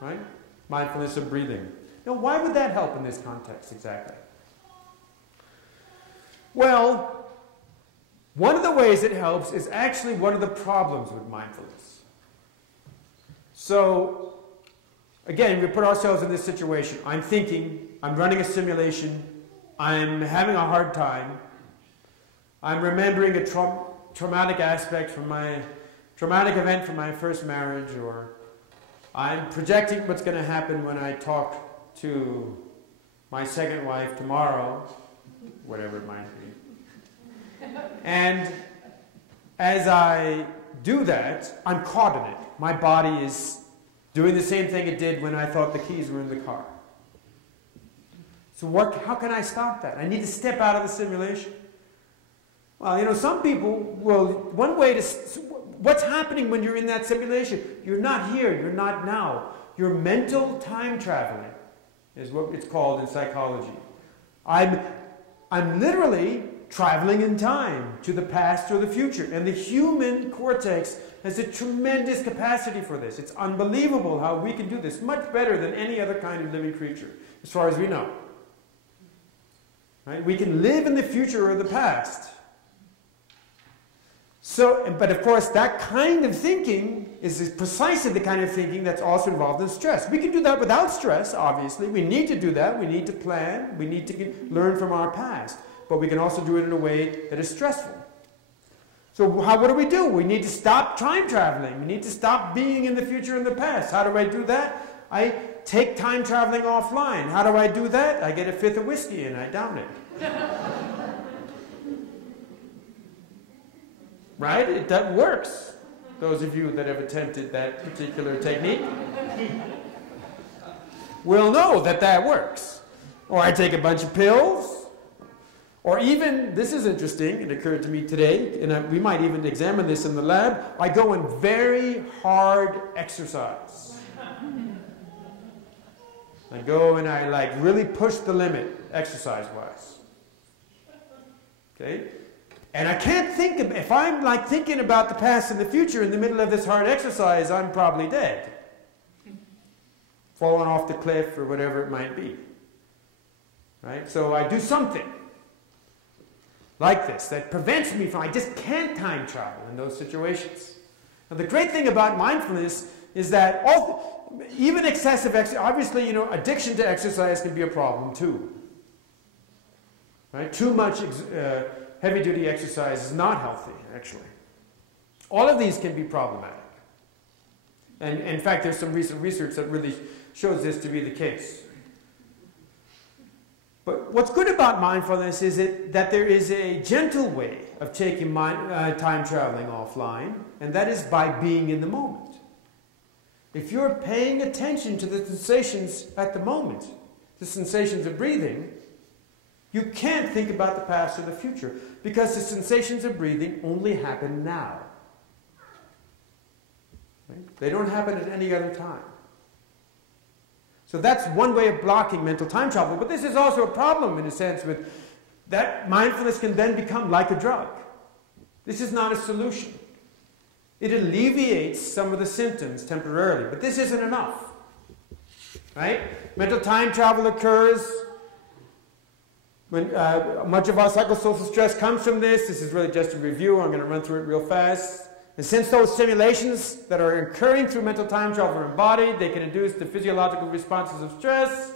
Right? Mindfulness of breathing. Now, why would that help in this context exactly? Well, one of the ways it helps is actually one of the problems with mindfulness. So, again, we put ourselves in this situation. I'm thinking, I'm running a simulation, I'm having a hard time, I'm remembering a traumatic aspect from my traumatic event from my first marriage, or I'm projecting what's going to happen when I talk to my second wife tomorrow, whatever it might be. And as I do that, I'm caught in it. My body is doing the same thing it did when I thought the keys were in the car. So how can I stop that? I need to step out of the simulation. Well, some people will, one way to, what's happening when you're in that simulation? You're not here, you're not now. You're mental time traveling, is what it's called in psychology. I'm literally traveling in time to the past or the future. And the human cortex has a tremendous capacity for this. It's unbelievable how we can do this, much better than any other kind of living creature, as far as we know. Right? We can live in the future or the past. But of course, that kind of thinking is precisely the kind of thinking that's also involved in stress. We can do that without stress, obviously. We need to do that. We need to plan. We need to learn from our past. But we can also do it in a way that is stressful. So what do? We need to stop time traveling. We need to stop being in the future and the past. How do I do that? I take time traveling offline. How do I do that? I get a fifth of whiskey and I down it. Right? That works. Those of you that have attempted that particular technique will know that that works. Or I take a bunch of pills. Or even, this is interesting, it occurred to me today, and we might even examine this in the lab, I go in very hard exercise. I go and I really push the limit, exercise-wise. Okay? And I can't think of, if I'm thinking about the past and the future in the middle of this hard exercise, I'm probably dead. Falling off the cliff or whatever it might be. Right? So I do something like this that prevents me from, I just can't time travel in those situations. Now the great thing about mindfulness is that even excessive exercise, obviously, addiction to exercise can be a problem too. Right? Too much heavy-duty exercise is not healthy, actually. All of these can be problematic. And in fact, there's some recent research that really shows this to be the case. But what's good about mindfulness is that there is a gentle way of taking time traveling offline, and that is by being in the moment. If you're paying attention to the sensations at the moment, the sensations of breathing, you can't think about the past or the future, because the sensations of breathing only happen now. Right? They don't happen at any other time. So that's one way of blocking mental time travel. But this is also a problem, in a sense, with that mindfulness can then become like a drug. This is not a solution. It alleviates some of the symptoms temporarily, but this isn't enough. Right? Mental time travel occurs when much of our psychosocial stress comes from this. This is really just a review. I'm going to run through it real fast. And since those simulations that are occurring through mental time travel are embodied, they can induce the physiological responses of stress.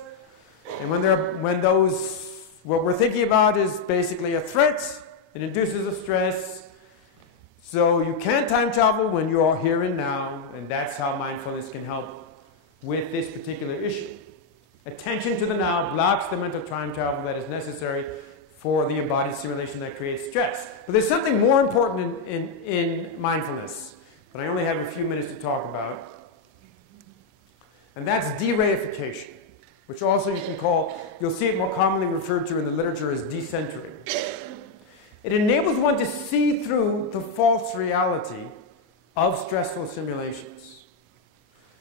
And what we're thinking about is basically a threat, it induces a stress. So you can time travel when you are here and now, and that's how mindfulness can help with this particular issue. Attention to the now blocks the mental time travel that is necessary for the embodied simulation that creates stress. But there's something more important in mindfulness that I only have a few minutes to talk about, and that's de-reification, which also you can call, you'll see it more commonly referred to in the literature as decentering. It enables one to see through the false reality of stressful simulations.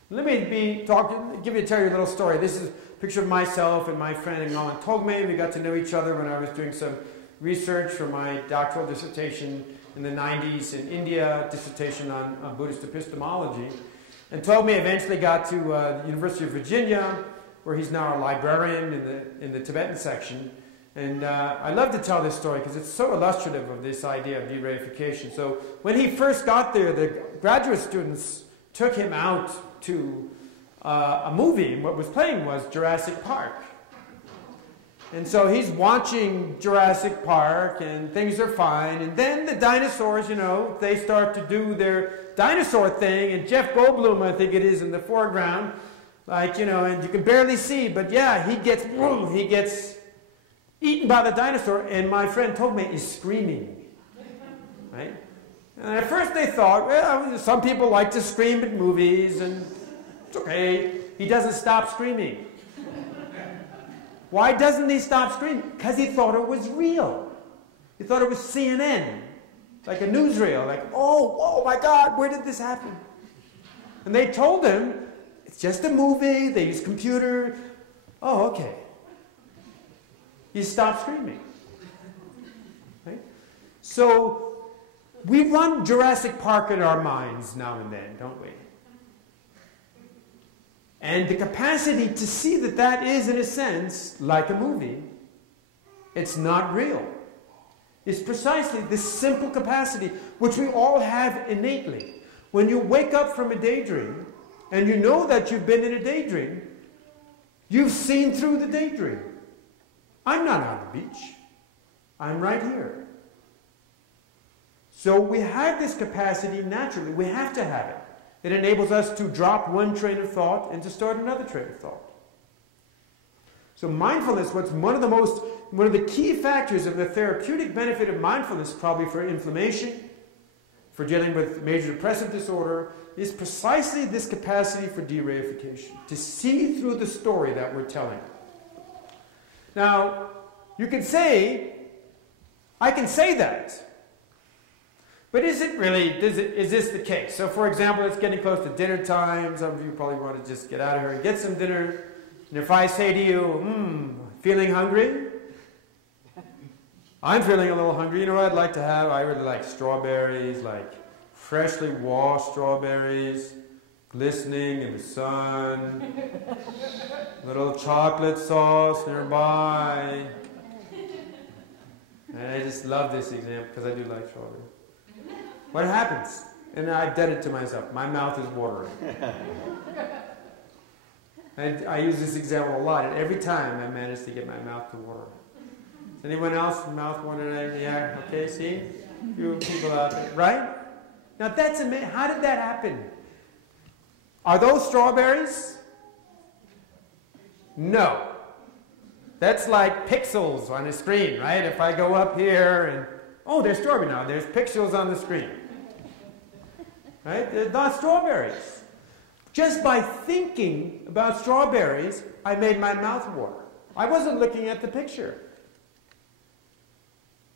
Let me tell you a little story. This is a picture of myself and my friend John Dunne. We got to know each other when I was doing some research for my doctoral dissertation in the 90s in India, dissertation on Buddhist epistemology. And Dunne eventually got to the University of Virginia, where he's now a librarian in the Tibetan section. And I love to tell this story because it's so illustrative of this idea of de-reification. So when he first got there, the graduate students took him out to a movie, and what was playing was Jurassic Park. And so he's watching Jurassic Park, and things are fine. And then the dinosaurs, they start to do their dinosaur thing, and Jeff Goldblum, I think it is, in the foreground, and you can barely see, but yeah, he gets eaten by the dinosaur, and my friend Dunne is screaming, right? And at first they thought, well, some people like to scream at movies, and it's okay. He doesn't stop screaming. Why doesn't he stop screaming? Because he thought it was real. He thought it was CNN, like a newsreel, like, oh my God, where did this happen? And they told him, it's just a movie, they use computer. Oh, okay. He stopped screaming. Right? So we run Jurassic Park in our minds now and then, don't we? And the capacity to see that that is, in a sense, like a movie, it's not real. It's precisely this simple capacity, which we all have innately. When you wake up from a daydream, and you know that you've been in a daydream, you've seen through the daydream. I'm not on the beach. I'm right here. So we have this capacity naturally. We have to have it. It enables us to drop one train of thought and to start another train of thought. So mindfulness, one of the key factors of the therapeutic benefit of mindfulness, probably for inflammation, for dealing with major depressive disorder, is precisely this capacity for de-reification, to see through the story that we're telling. Now, you can say, I can say that, but is it really, is this the case? So for example, it's getting close to dinner time. Some of you probably want to just get out of here and get some dinner. And if I say to you, feeling hungry? I'm feeling a little hungry. You know what I'd like to have? I really like strawberries, like freshly washed strawberries, glistening in the sun, little chocolate sauce nearby. And I just love this example because I do like strawberries. What happens? And I did it to myself. My mouth is watering. And I use this example a lot, and every time I manage to get my mouth to water. Is anyone else mouth watering? Yeah, okay, see? A few people out there, right? Now that's amazing. How did that happen? Are those strawberries? No. That's like pixels on a screen, right? If I go up here and, oh, there's strawberry now. There's pixels on the screen. Right? They're not strawberries. Just by thinking about strawberries, I made my mouth water. I wasn't looking at the picture.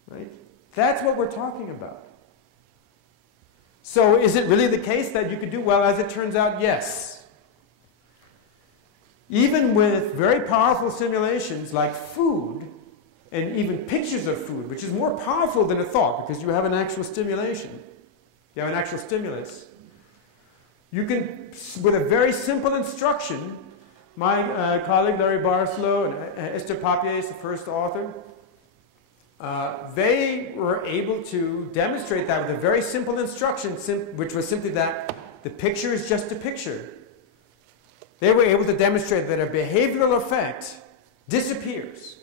Right? That's what we're talking about. So is it really the case that you could do well? As it turns out, yes. Even with very powerful simulations like food, and even pictures of food, which is more powerful than a thought because you have an actual stimulation. You have an actual stimulus. You can, with a very simple instruction, my colleague Larry Barlow and Esther Papier is the first author, they were able to demonstrate that with a very simple instruction, which was simply that the picture is just a picture. They were able to demonstrate that a behavioral effect disappears.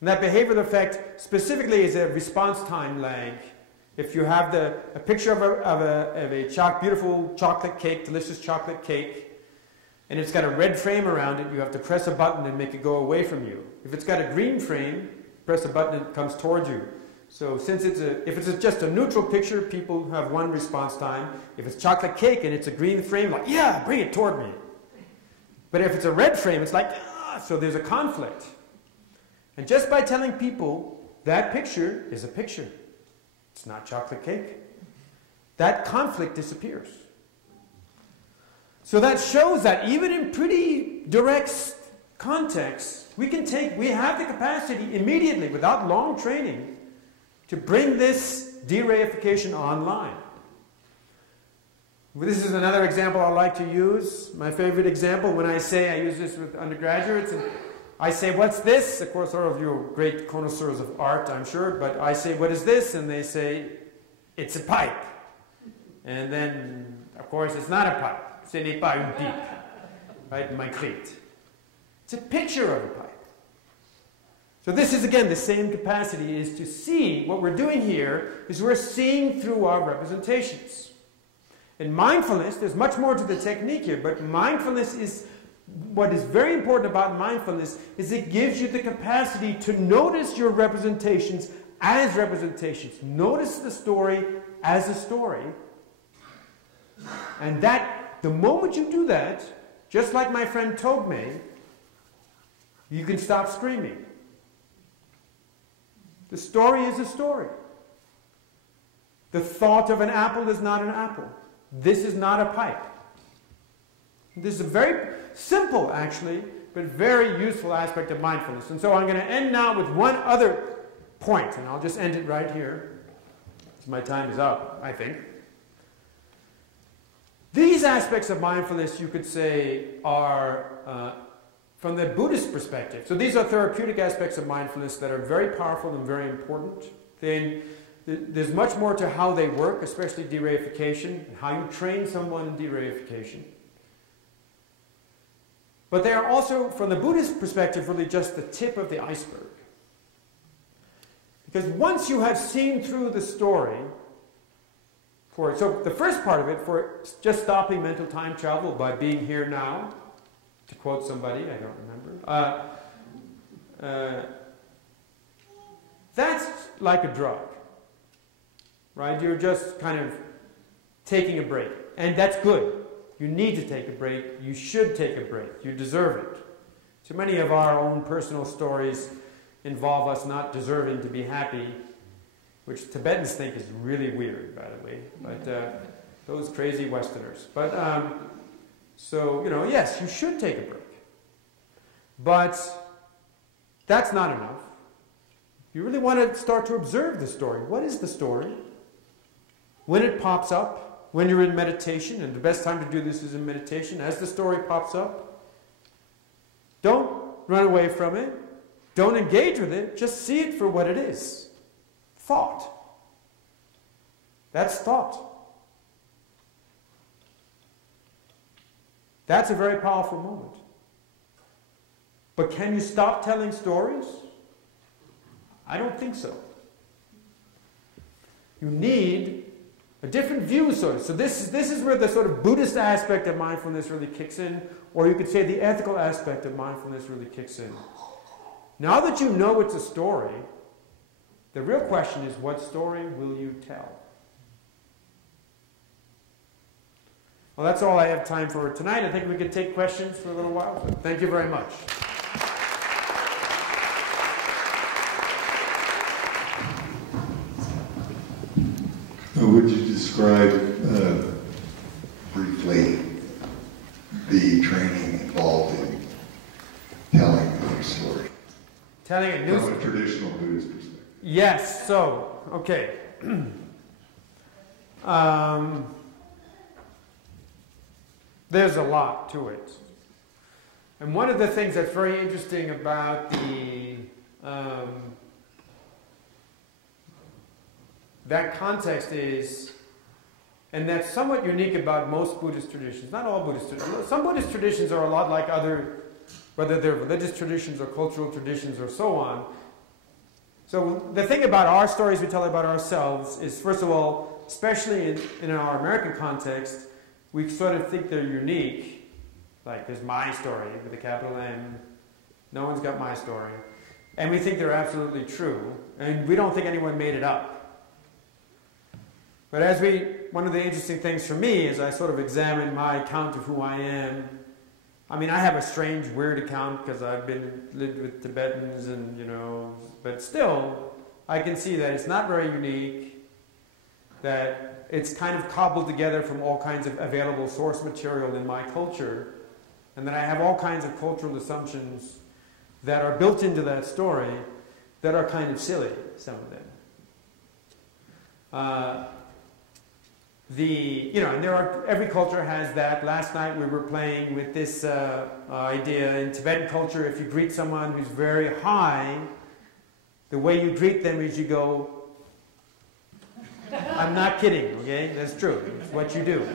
And that behavioral effect specifically is a response time lag If you have a picture of a beautiful chocolate cake, delicious chocolate cake, and it's got a red frame around it, you have to press a button and make it go away from you. If it's got a green frame, press a button and it comes towards you. So since if it's just a neutral picture, people have one response time. If it's chocolate cake and it's a green frame, like, yeah, bring it toward me. But if it's a red frame, it's like, ah, so there's a conflict. And just by telling people that picture is a picture, it's not chocolate cake, that conflict disappears. So that shows that even in pretty direct contexts, we have the capacity immediately, without long training, to bring this de-reification online. This is another example I like to use. My favorite example, when I use this with undergraduates, and I say, what's this? Of course, all of you are great connoisseurs of art, I'm sure, but I say, what is this? And they say, it's a pipe. And then, of course, it's not a pipe. Ce n'est pas une pipe. Right, in my crate. It's a picture of a pipe. So this is, again, the same capacity, is to see. What we're doing here is we're seeing through our representations. In mindfulness, there's much more to the technique here, but mindfulness is, what is very important about mindfulness is it gives you the capacity to notice your representations as representations. Notice the story as a story. And that, the moment you do that, just like my friend Togme, you can stop screaming. The story is a story. The thought of an apple is not an apple. This is not a pipe. This is a very simple, actually, but very useful aspect of mindfulness. And so I'm going to end now with one other point, and I'll just end it right here. So my time is up, I think. These aspects of mindfulness, you could say, are from the Buddhist perspective. So these are therapeutic aspects of mindfulness that are very powerful and very important. There's much more to how they work, especially de-reification, and how you train someone in de-reification. But they are also, from the Buddhist perspective, really just the tip of the iceberg. Because once you have seen through the story, so the first part of it, for just stopping mental time travel by being here now, to quote somebody, I don't remember, that's like a drug, right? You're just kind of taking a break, and that's good. You need to take a break. You should take a break. You deserve it. So many of our own personal stories involve us not deserving to be happy, which Tibetans think is really weird, by the way, but those crazy Westerners. But, so, yes, you should take a break. But that's not enough. You really want to start to observe the story. What is the story? When it pops up, when you're in meditation, and the best time to do this is in meditation, as the story pops up, don't run away from it. Don't engage with it. Just see it for what it is. Thought. That's thought. That's a very powerful moment. But can you stop telling stories? I don't think so. You need a different view, so this is where the sort of Buddhist aspect of mindfulness really kicks in, or you could say the ethical aspect of mindfulness really kicks in. Now that you know it's a story, the real question is, what story will you tell? Well, that's all I have time for tonight. I think we could take questions for a little while. So thank you very much. Would you describe briefly the training involved in telling a new story? Telling a new story? From a traditional Buddhist perspective. Yes, so, okay. There's a lot to it. And one of the things that's very interesting about that context is, and that's somewhat unique about most Buddhist traditions, not all Buddhist traditions. Some Buddhist traditions are a lot like other, whether they're religious traditions or cultural traditions or so on. So the thing about our stories we tell about ourselves is, first of all, especially in our American context, we sort of think they're unique. Like, there's my story with a capital M. No one's got my story. And we think they're absolutely true. And we don't think anyone made it up. But one of the interesting things for me is I sort of examine my account of who I am. I mean, I have a strange, weird account because I've lived with Tibetans and, but still, I can see that it's not very unique, that it's kind of cobbled together from all kinds of available source material in my culture, and that I have all kinds of cultural assumptions that are built into that story that are kind of silly, some of them. And every culture has that. Last night we were playing with this idea in Tibetan culture. If you greet someone who's very high, the way you greet them is you go, I'm not kidding, okay? That's true. It's what you do.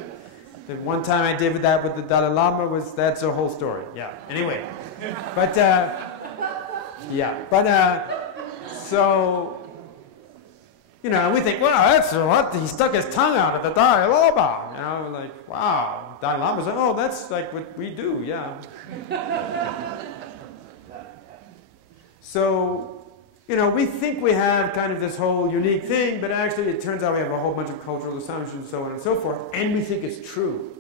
The one time I did that with the Dalai Lama that's a whole story. Yeah. Anyway, but so. We think, wow, that's what? He stuck his tongue out at the Dalai Lama. We're like, wow. Dalai Lama's like, oh, that's like what we do, yeah. So, we think we have kind of this whole unique thing, but actually it turns out we have a whole bunch of cultural assumptions, so on and so forth, and we think it's true.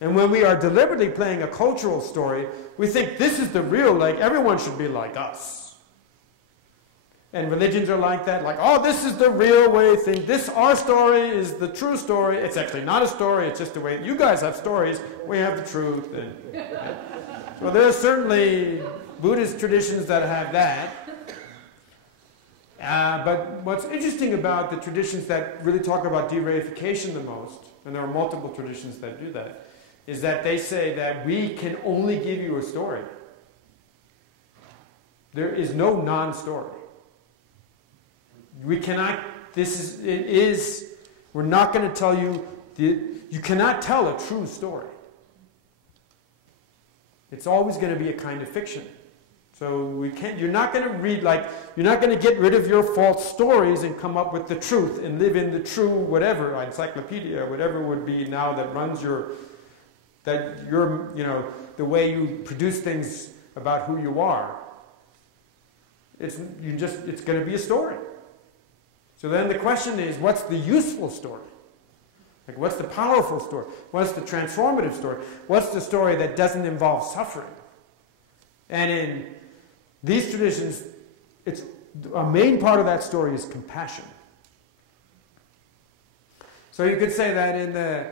And when we are deliberately playing a cultural story, we think this is the real, like everyone should be like us. And religions are like that, like, oh, this is the real way thing. Our story is the true story. It's actually not a story, it's just the way you guys have stories. We have the truth. So there are certainly Buddhist traditions that have that. But what's interesting about the traditions that really talk about de-reification the most, and there are multiple traditions that do that, is that they say that we can only give you a story. There is no non-story. We cannot, we're not going to tell you, you cannot tell a true story. It's always going to be a kind of fiction. So you're not going to get rid of your false stories and come up with the truth and live in the true whatever, encyclopedia, whatever would be now that runs the way you produce things about who you are. It's going to be a story. So then the question is, what's the useful story? Like, what's the powerful story? What's the transformative story? What's the story that doesn't involve suffering? And in these traditions, a main part of that story is compassion. So you could say that in the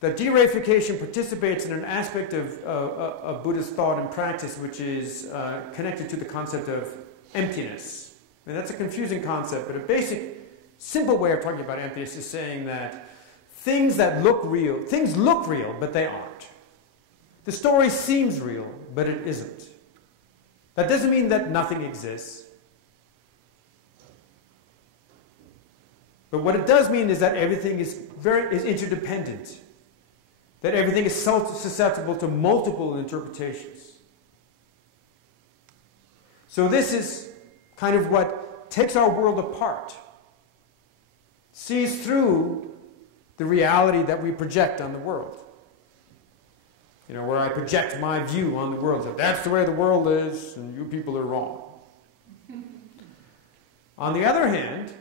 de-reification participates in an aspect of Buddhist thought and practice which is connected to the concept of emptiness. And that's a confusing concept, but a basic, simple way of talking about emptiness is saying that things look real, but they aren't. The story seems real, but it isn't. That doesn't mean that nothing exists. But what it does mean is that everything is interdependent. That everything is susceptible to multiple interpretations. So this is kind of what takes our world apart, sees through the reality that we project on the world. Where I project my view on the world. So that's the way the world is, and you people are wrong. On the other hand,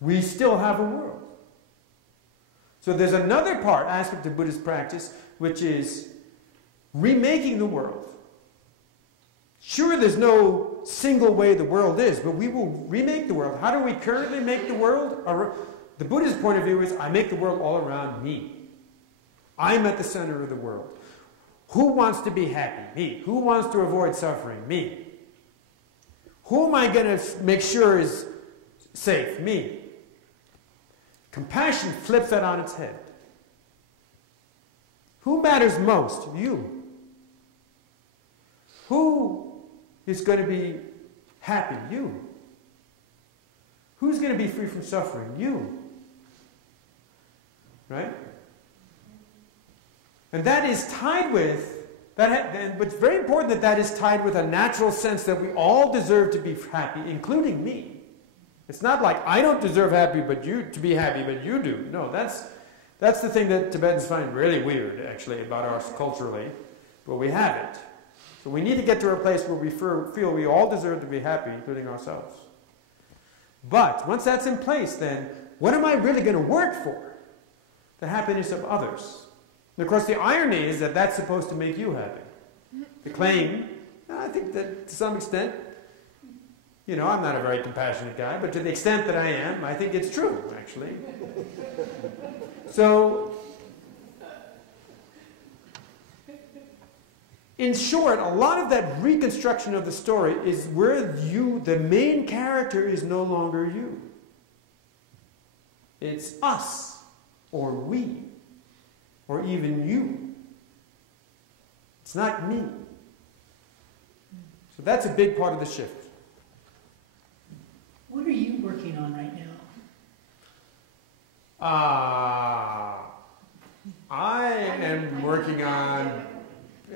we still have a world. So there's another aspect of Buddhist practice, which is remaking the world. Sure, there's no single way the world is, but we will remake the world. How do we currently make the world? The Buddhist point of view is, I make the world all around me. I'm at the center of the world. Who wants to be happy? Me. Who wants to avoid suffering? Me. Who am I going to make sure is safe? Me. Compassion flips that on its head. Who matters most? You. Who is going to be happy? You. Who's going to be free from suffering? You. Right? And that is tied with But it's very important that that is tied with a natural sense that we all deserve to be happy, including me. It's not like I don't deserve to be happy, but you do. No, that's the thing that Tibetans find really weird, actually, about us culturally. But we have it. So we need to get to a place where we feel we all deserve to be happy, including ourselves. But once that's in place, then what am I really going to work for? The happiness of others. And of course, the irony is that that's supposed to make you happy. The claim, I think that to some extent, I'm not a very compassionate guy, but to the extent that I am, I think it's true, actually. So, in short, a lot of that reconstruction of the story is where the main character, is no longer you. It's us, or we, or even you. It's not me. So that's a big part of the shift. What are you working on right now? I am working on...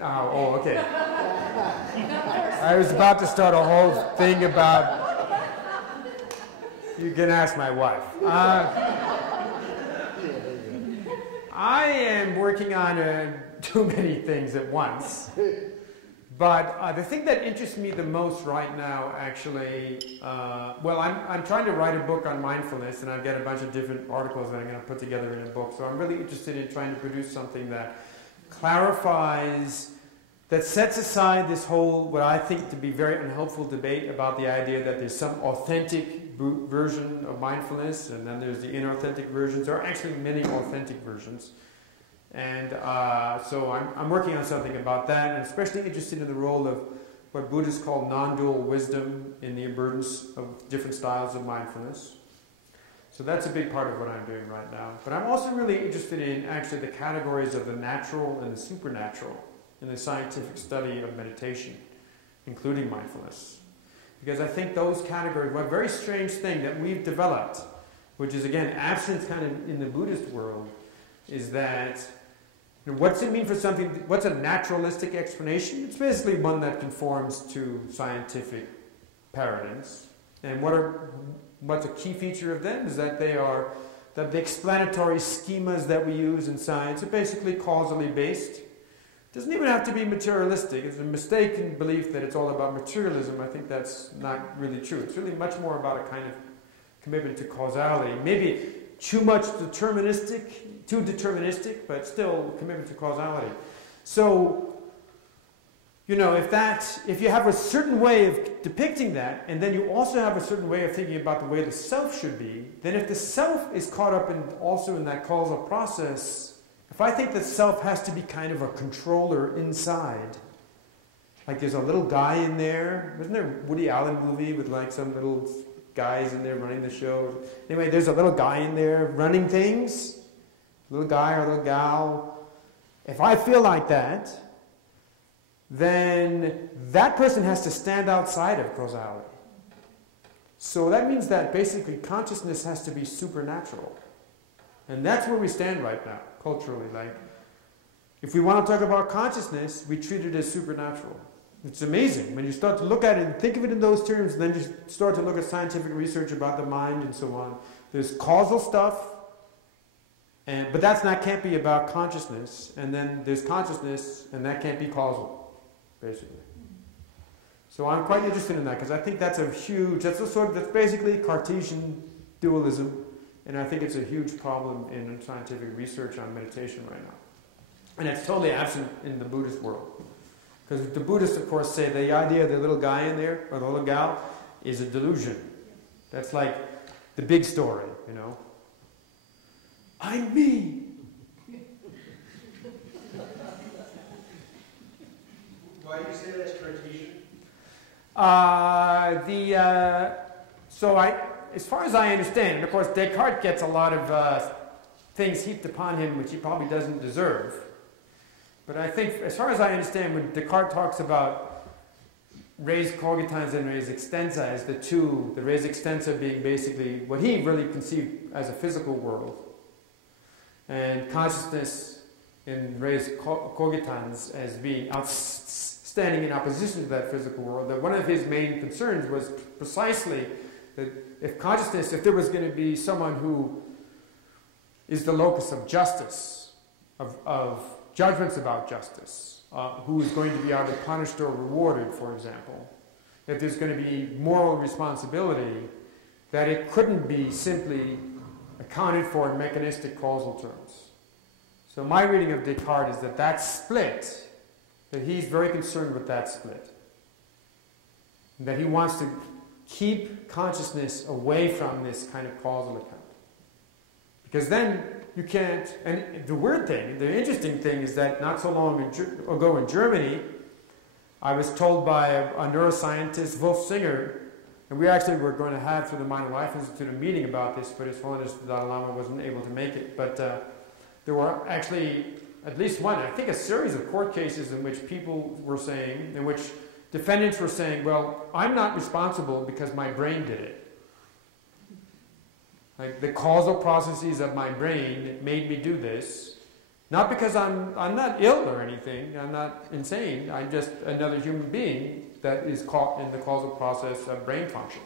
Oh, okay. I was about to start a whole thing about... You can ask my wife. I am working on too many things at once. But the thing that interests me the most right now, actually, I'm trying to write a book on mindfulness, and I've got a bunch of different articles that I'm going to put together in a book. So I'm really interested in trying to produce something that clarifies, that sets aside this whole, what I think to be very unhelpful debate about the idea that there's some authentic version of mindfulness, and then there's the inauthentic versions. There are actually many authentic versions. And so I'm working on something about that, and especially interested in the role of what Buddhists call non-dual wisdom in the emergence of different styles of mindfulness. So that's a big part of what I'm doing right now. But I'm also really interested in actually the categories of the natural and the supernatural in the scientific study of meditation, including mindfulness. Because I think those categories, one very strange thing that we've developed, which is again absent kind of in the Buddhist world, is that what's it mean for something? What's a naturalistic explanation? It's basically one that conforms to scientific paradigms. And what's a key feature of them is that that the explanatory schemas that we use in science are basically causally based. It doesn't even have to be materialistic. It's a mistaken belief that it's all about materialism. I think that's not really true. It's really much more about a kind of commitment to causality. Maybe too deterministic, but still commitment to causality. So, if you have a certain way of depicting that, and then you also have a certain way of thinking about the way the self should be, then if the self is caught up also in that causal process, if I think the self has to be kind of a controller inside, like there's a little guy in there, wasn't there a Woody Allen movie with like some little guys in there running the show? Anyway, there's a little guy in there running things, little guy or little gal. If I feel like that, then that person has to stand outside of causality. So that means that basically consciousness has to be supernatural. And that's where we stand right now, culturally. Like, if we want to talk about consciousness, we treat it as supernatural. It's amazing. When you start to look at it and think of it in those terms, and then you start to look at scientific research about the mind and so on. There's causal stuff, but can't be about consciousness. And then there's consciousness, and that can't be causal, basically. So I'm quite interested in that, because I think that's that's basically Cartesian dualism, and I think it's a huge problem in scientific research on meditation right now. And it's totally absent in the Buddhist world. Because the Buddhists, of course, say the idea of the little guy in there, or the little gal, is a delusion. That's like the big story, I'm me. Why do you say that's Cartesian? As far as I understand, and of course Descartes gets a lot of things heaped upon him which he probably doesn't deserve. But I think, as far as I understand, when Descartes talks about res cogitans and res extensa as the res extensa being basically what he really conceived as a physical world, and consciousness and raised cogitans as being standing in opposition to that physical world, that one of his main concerns was precisely that if consciousness, if there was going to be someone who is the locus of justice, of judgments about justice, who is going to be either punished or rewarded, for example, if there's going to be moral responsibility, that it couldn't be simply accounted for in mechanistic causal terms. So my reading of Descartes is that that split, that he's very concerned with that split. That he wants to keep consciousness away from this kind of causal account. Because then you can't, and the weird thing, the interesting thing is that not so long ago in Germany, I was told by a neuroscientist, Wolf Singer, and we actually were going to have through the Mind and Life Institute a meeting about this, but His Holiness the Dalai Lama wasn't able to make it. But there were actually at least one, I think a series of court cases in which people were saying, in which defendants were saying, well, I'm not responsible because my brain did it. Like the causal processes of my brain made me do this. Not because I'm not ill or anything, I'm not insane, I'm just another human being that is caught in the causal process of brain function.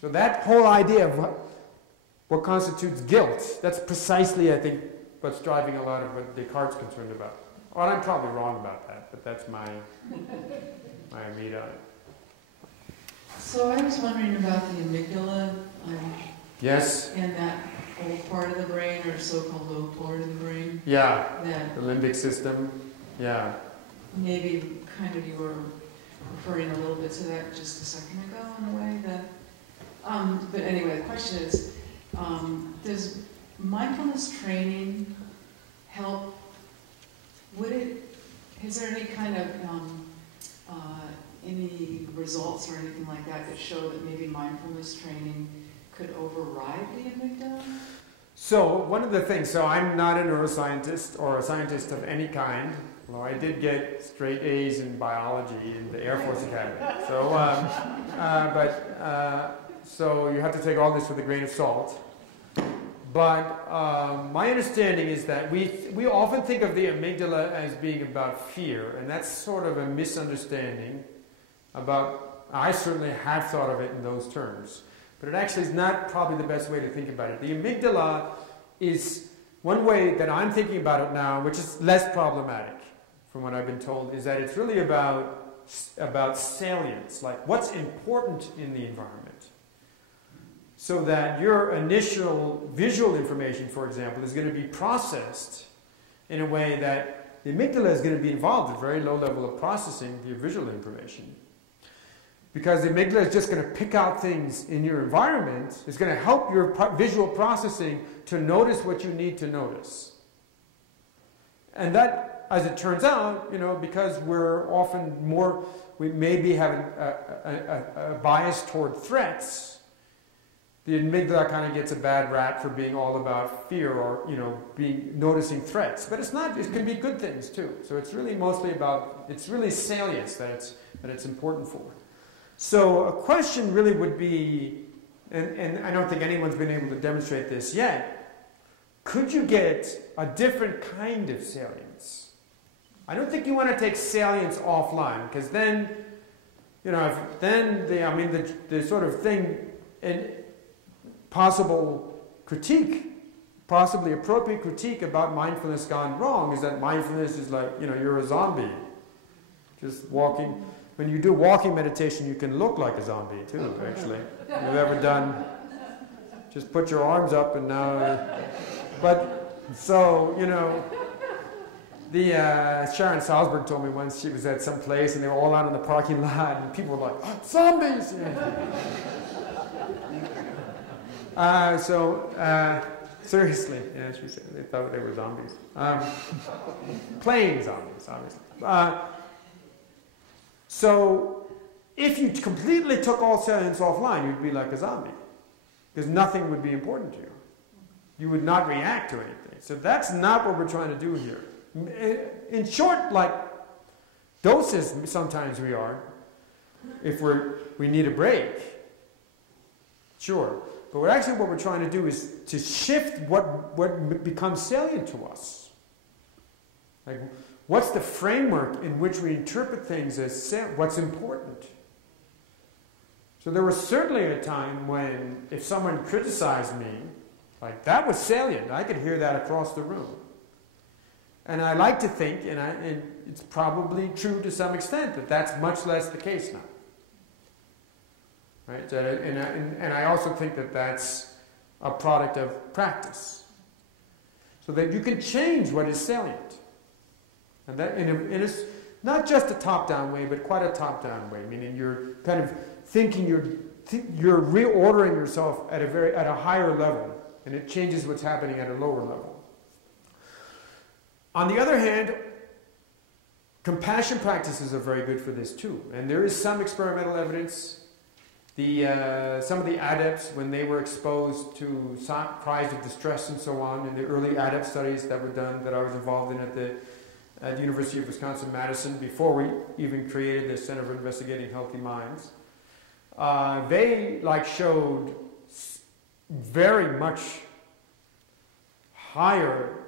So that whole idea of what constitutes guilt, that's precisely, I think, what's driving a lot of what Descartes is concerned about. Well, I'm probably wrong about that, but that's my read on it. So I was wondering about the amygdala. Yes? And that old part of the brain, or so-called low part of the brain. Yeah, that the limbic system. Yeah. Maybe kind of you were referring a little bit to that just a second ago in a way that... but anyway, the question is, does mindfulness training help? Is there any kind of any results or anything like that that show that maybe mindfulness training could override the amygdala? So one of the things, so I'm not a neuroscientist or a scientist of any kind, although I did get straight A's in biology in the Air Force Academy. So you have to take all this with a grain of salt. But my understanding is that we often think of the amygdala as being about fear, and that's sort of a misunderstanding about, I certainly have thought of it in those terms. But it actually is not probably the best way to think about it. The amygdala is one way that I'm thinking about it now, which is less problematic from what I've been told, is that it's really about salience, like what's important in the environment. So that your initial visual information, for example, is going to be processed in a way that the amygdala is going to be involved at a very low level of processing your visual information. Because the amygdala is just going to pick out things in your environment. It's going to help your visual processing to notice what you need to notice. And that, as it turns out, because we're often we maybe have a bias toward threats, the amygdala kind of gets a bad rap for being all about fear or, noticing threats. But it's not, it can be good things too. So it's really mostly about, it's really salience that it's important for. So a question really would be, and I don't think anyone's been able to demonstrate this yet, could you get a different kind of salience? I don't think you want to take salience offline, because then, the sort of thing, and possible critique, possibly appropriate critique about mindfulness gone wrong is that mindfulness is like, you're a zombie, just walking. When you do walking meditation, you can look like a zombie too, actually. You've ever done, just put your arms up and now, Sharon Salzberg told me once she was at some place and they were all out in the parking lot and people were like, oh, zombies! Seriously, she said they thought they were zombies. Playing zombies, obviously. So, if you completely took all salience offline, you'd be like a zombie. Because nothing would be important to you. You would not react to anything. So that's not what we're trying to do here. In short, like doses, sometimes we are. If we need a break. Sure. But what we're trying to do is to shift what becomes salient to us. Like, what's the framework in which we interpret things as what's important? So there was certainly a time when if someone criticized me, like that was salient. I could hear that across the room. And I like to think, and it's probably true to some extent, that that's much less the case now. Right? And I also think that that's a product of practice. So that you can change what is salient. And that in a not just a top-down way, but quite a top-down way. Meaning you're kind of thinking, you're reordering yourself at a higher level. And it changes what's happening at a lower level. On the other hand, compassion practices are very good for this too. And there is some experimental evidence. Some of the adepts, when they were exposed to cries of distress and so on, in the early adept studies that were done, that I was involved in at the University of Wisconsin-Madison, before we even created the Center for Investigating Healthy Minds, they showed very much higher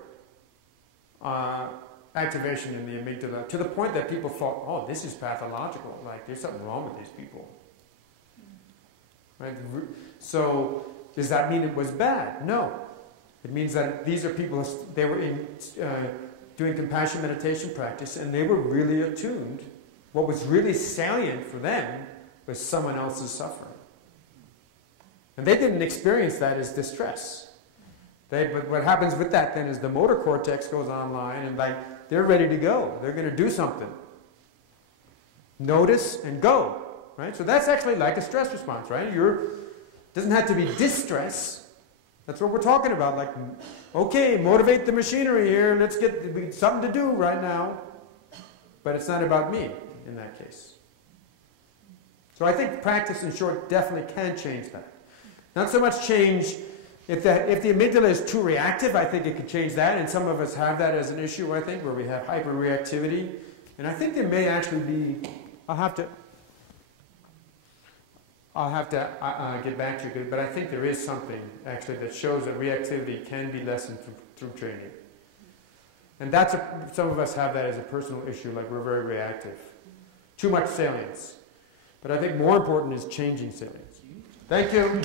activation in the amygdala, to the point that people thought, oh, this is pathological, like there's something wrong with these people. Right? So does that mean it was bad? No. It means that these are people, they were doing compassion meditation practice, and they were really attuned. What was really salient for them was someone else's suffering. And they didn't experience that as distress. But what happens with that then is the motor cortex goes online, and they're ready to go. They're going to do something. Notice and go. Right? So that's actually like a stress response, right? It doesn't have to be distress. That's what we're talking about. Like, okay, motivate the machinery here. Let's get something to do right now. But it's not about me in that case. So I think practice, in short, definitely can change that. Not so much change if the amygdala is too reactive. I think it could change that, and some of us have that as an issue. I think where we have hyperreactivity, and I think there may actually be. I'll have to get back to you, but I think there is something actually that shows that reactivity can be lessened through training. And some of us have that as a personal issue, like we're very reactive. Too much salience. But I think more important is changing salience. Thank you.